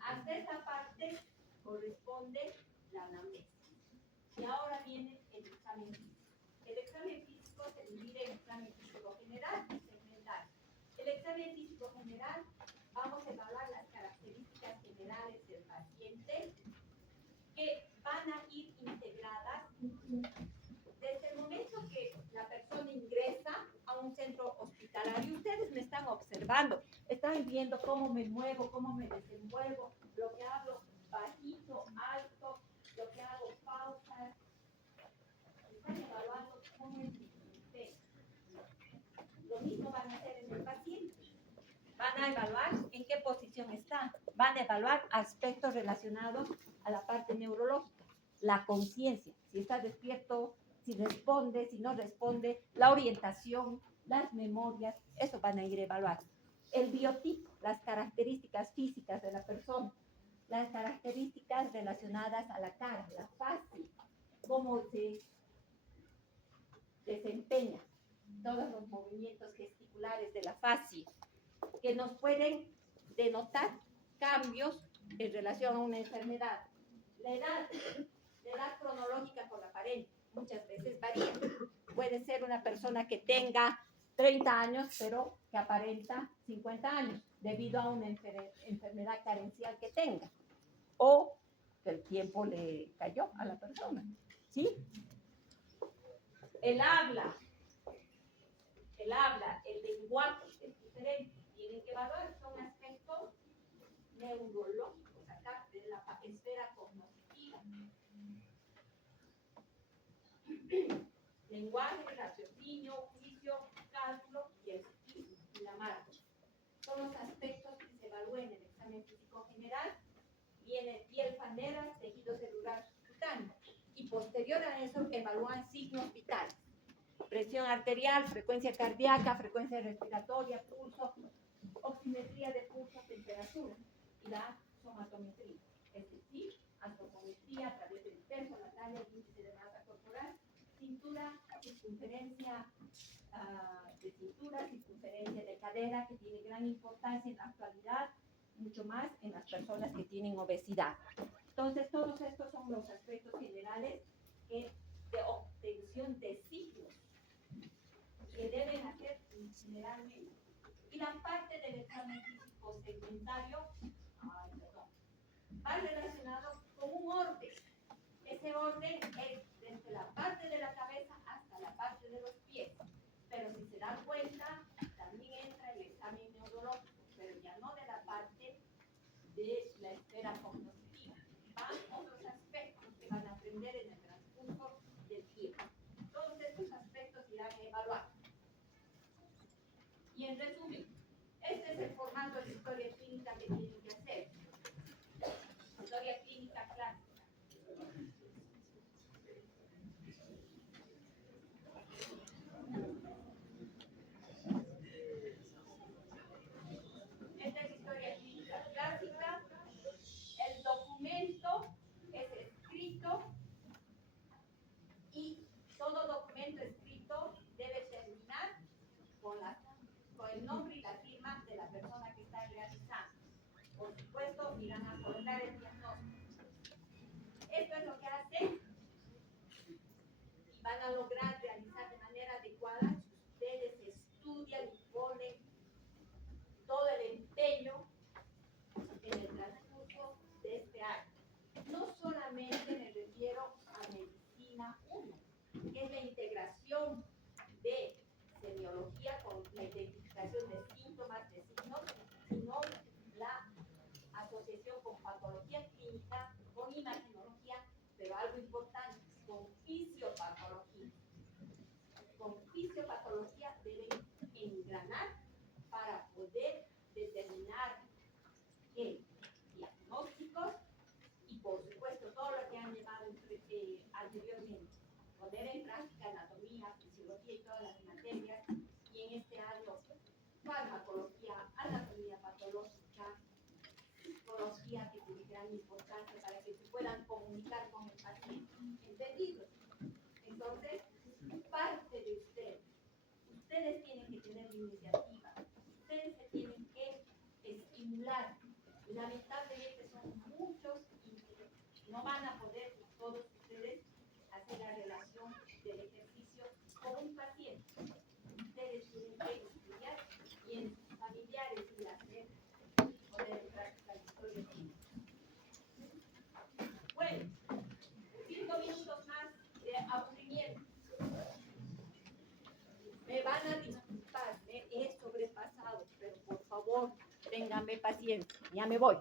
Hasta esta parte corresponde la anamnesis. Y ahora viene el examen físico. El examen físico se divide en examen físico general y segmental. El examen físico general, vamos a evaluar las características generales del paciente que van a ir integradas desde el momento que la persona ingresa a un centro hospitalario. Ustedes me están observando, están viendo cómo me muevo, cómo me desenvuelvo, lo que hablo bajito, alto, lo que hago pausas. Están evaluando cómo es mi desempeño. Lo mismo van a hacer en el paciente. Van a evaluar en qué posición está. Van a evaluar aspectos relacionados a la parte neurológica, la conciencia, si está despierto, si responde, si no responde, la orientación, las memorias, eso van a ir a evaluar. El biotipo, las características físicas de la persona, las características relacionadas a la cara, la fase, cómo se desempeña, todos los movimientos gesticulares de la fase, que nos pueden denotar cambios en relación a una enfermedad. La edad cronológica con la aparente muchas veces varía. Puede ser una persona que tenga 30 años, pero que aparenta 50 años, debido a una enfermedad carencial que tenga, o que el tiempo le cayó a la persona, ¿sí? El habla, el lenguaje es diferente. Tienen que evaluar, son aspectos neurológicos, acá de la esfera cognitiva. Lenguaje, raciocinio, juicio, cálculo y el psiquismo y la marca. Son los aspectos que se evalúan en el examen físico general viene piel fanera, tejido celular subcutáneo. Y posterior a eso evalúan signos vitales. Presión arterial, frecuencia cardíaca, frecuencia respiratoria, pulso, oximetría de pulso, temperatura y la somatometría. Es decir, antropometría a través del peso, la talla, el índice de masa corporal, cintura, circunferencia de cintura, circunferencia de cadera, que tiene gran importancia en la actualidad, mucho más en las personas que tienen obesidad. Entonces, todos estos son los aspectos generales de obtención de signos que deben hacer generalmente. Y la parte del examen físico segmentario, va relacionado con un orden. Ese orden es desde la parte de la cabeza hasta la parte de los pies. Pero si se dan cuenta, también entra el examen neurológico, pero ya no de la parte de la esfera cognitiva. Van otros aspectos que van a aprender en el transcurso del tiempo. Todos estos aspectos irán a evaluar. Y en resumen, este es el formato de historia clínica que tienen que hacer. Historia clínica clásica. Esta es historia clínica clásica. El documento es escrito y todo documento escrito debe terminar con el nombre y la firma de la persona que está realizando. Por supuesto, irán a colocar el diagnóstico. Esto es lo que hacen y van a lograr realizar de manera adecuada si ustedes estudian y ponen todo el empeño en el transcurso de este año. No solamente me refiero a Medicina 1, que es la integración de semiología con la identificación de síntomas, de signos, sino la asociación con patología clínica, con imagenología, pero algo importante, con fisiopatología. Con fisiopatología deben engranar para poder determinar qué diagnósticos y, por supuesto, todo lo que han llevado anteriormente. Poner en práctica anatomía, fisiología y todas las materias, y en este año farmacología, anatomía patológica, psicología, que tiene gran importancia para que se puedan comunicar con el paciente. ¿Entendido? Entonces, parte de ustedes. Ustedes tienen que tener la iniciativa. Ustedes se tienen que estimular. Lamentablemente son muchos y no van a poder todos ustedes hacer la relación del ejercicio con un paciente. Ustedes tienen que estudiar y en sus familiares y hacer y poner en práctica la historia clínica. Bueno, 5 minutos más de aburrimiento. Me van a disculpar, me he sobrepasado, pero por favor, ténganme paciencia, ya me voy.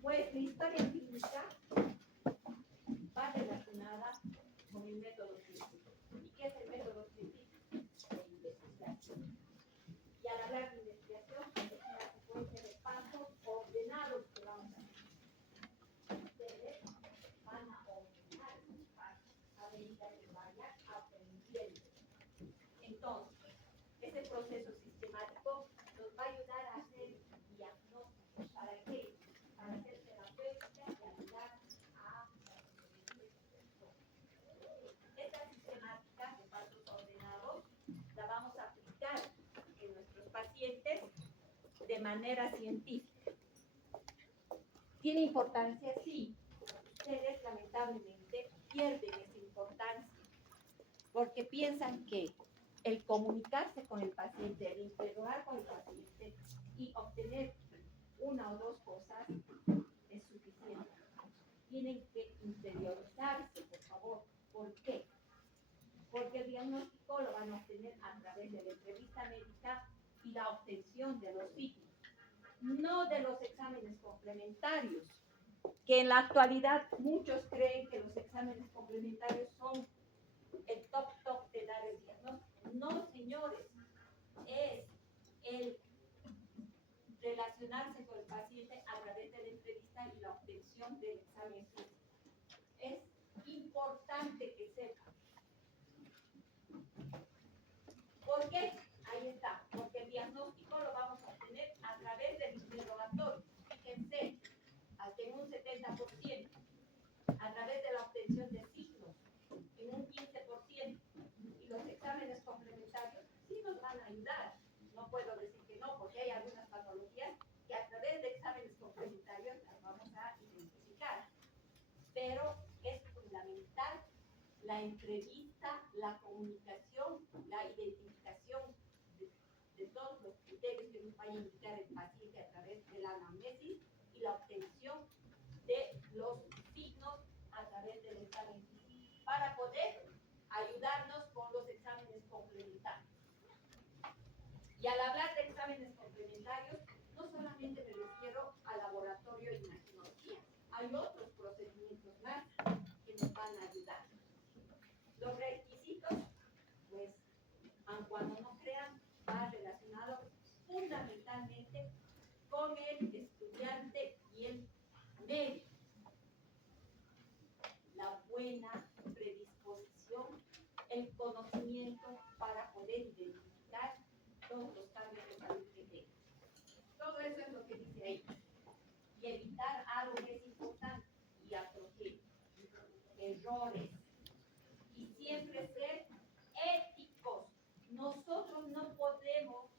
Pues la historia clínica va relacionada con el método científico. ¿Y qué es el método científico? La investigación. Y al hablar de investigación, es una secuencia de pasos ordenados que vamos a hacer. Ustedes van a ordenar esos pasos a medida que vayan aprendiendo. Entonces, ese proceso sistemático nos va a ayudar a hacer diagnósticos. ¿Para qué? Para hacer terapéutica y ayudar a esta sistemática de pasos ordenados la vamos a aplicar en nuestros pacientes de manera científica. ¿Tiene importancia? Sí. Ustedes lamentablemente pierden esa importancia porque piensan que el comunicarse con el paciente, el interrogar con el paciente y obtener una o dos cosas es suficiente. Tienen que interiorizarse, por favor. ¿Por qué? Porque el diagnóstico lo van a obtener a través de la entrevista médica y la obtención de los signos, no de los exámenes complementarios, que en la actualidad muchos creen que los exámenes complementarios son el top de dar el diagnóstico. No, señores, es el relacionarse con el paciente la entrevista, la comunicación, la identificación de todos los criterios que nos vayan a indicar el paciente a través de la anamnesis y la obtención de los signos a través del examen físico para poder ayudarnos con los exámenes complementarios. Y al hablar de exámenes complementarios, no solamente me refiero al laboratorio de imagenología, hay otros procedimientos más que nos van a ayudar. Los requisitos, pues, aun cuando no crean, va relacionado fundamentalmente con el estudiante y el médico. La buena predisposición, el conocimiento para poder identificar todos los cambios de salud que tenga. Todo eso es lo que dice ahí. Y evitar algo que es importante y atrofiar errores. Y siempre ser éticos. Nosotros no podemos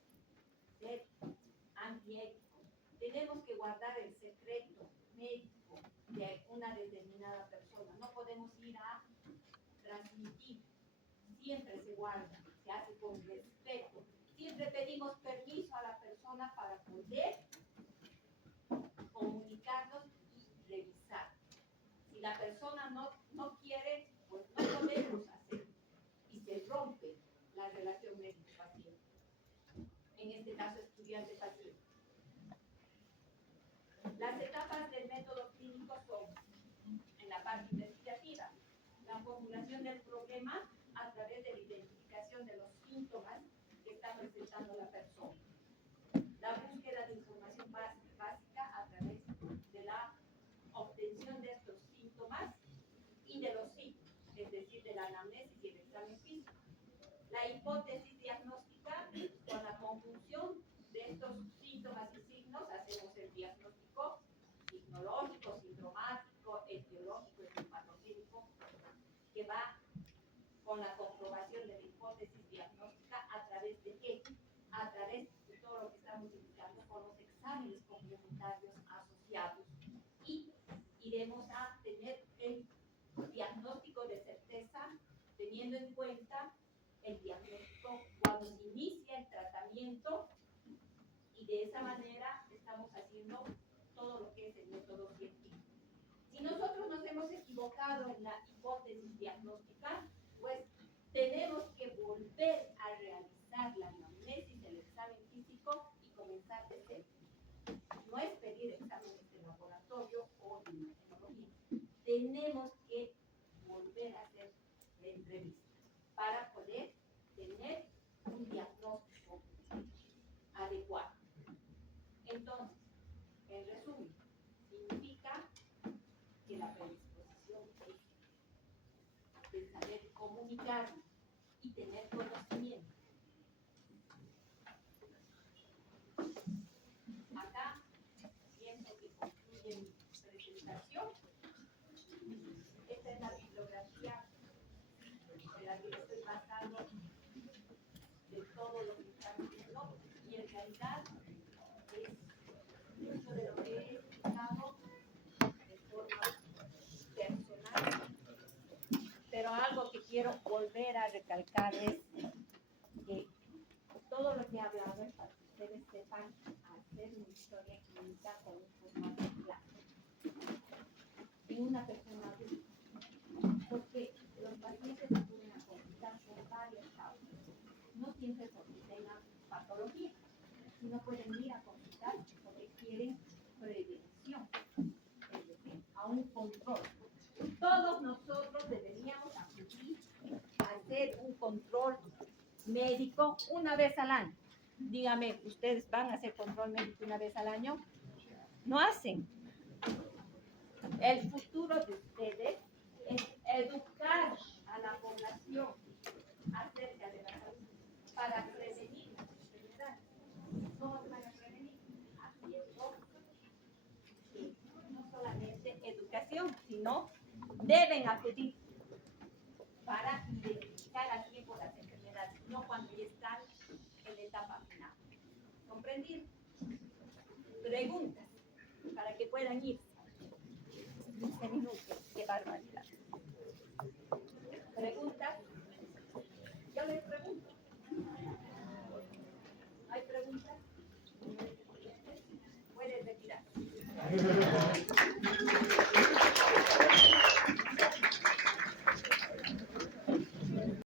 ser antiéticos. Tenemos que guardar el secreto médico de una determinada persona. No podemos ir a transmitir. Siempre se guarda, se hace con respeto. Siempre pedimos permiso a la persona para poder comunicarnos y revisar. Si la persona no quiere, pues no podemos hacer. Y se rompe la relación médico-paciente. En este caso, estudiante-paciente. Las etapas del método clínico son, en la parte investigativa, la formulación del problema a través de la identificación de los síntomas que está presentando la persona. La búsqueda de información básica a través de la obtención de estos síntomas y de los signos, es decir, de la anamnesis y el examen físico. La hipótesis diagnóstica, con la conjunción de estos síntomas y signos, hacemos el diagnóstico signológico, sindromático, etiológico y patogénico, que va con la comprobación de la hipótesis diagnóstica a través de qué? A través de todo lo que estamos indicando con los exámenes complementarios asociados. Y iremos a tener el diagnóstico de certeza teniendo en cuenta el diagnóstico cuando se inicia el tratamiento, y de esa manera estamos haciendo todo lo que es el método científico. Si nosotros nos hemos equivocado en la hipótesis diagnóstica, pues tenemos que volver a realizar la anamnesis, el examen físico y comenzar de cero. No es pedir exámenes de laboratorio o de imagenología. Tenemos que volver a hacer la entrevista para poder tener un diagnóstico adecuado. Entonces, en resumen, significa que la predisposición es de saber comunicarnos y tener conocimiento. Acá pienso que concluye mi presentación. Esta es la bibliografía de la que estoy basando de todo lo que está viendo, y en realidad es mucho de lo que he explicado de forma personal, pero algo que quiero volver a recalcar es que todo lo que he hablado es para que ustedes sepan hacer una historia clínica con un formato claro en una persona adulta, porque los pacientes acuden a consultar por varias causas, no siempre porque tengan patología, sino pueden ir a consultar porque quieren prevención, es decir, a un control. Todos nosotros deberíamos acudir a hacer un control médico una vez al año. Dígame, ¿ustedes van a hacer control médico una vez al año? No hacen. El futuro de ustedes es educar a la población acerca de la salud para prevenir las enfermedades. ¿Cómo se van a prevenir? Haciendo no solamente educación, sino deben acudir para identificar a tiempo las enfermedades, no cuando ya están en la etapa final. ¿Comprendido? Preguntas para que puedan ir. 15 minutos, qué barbaridad. Gracias.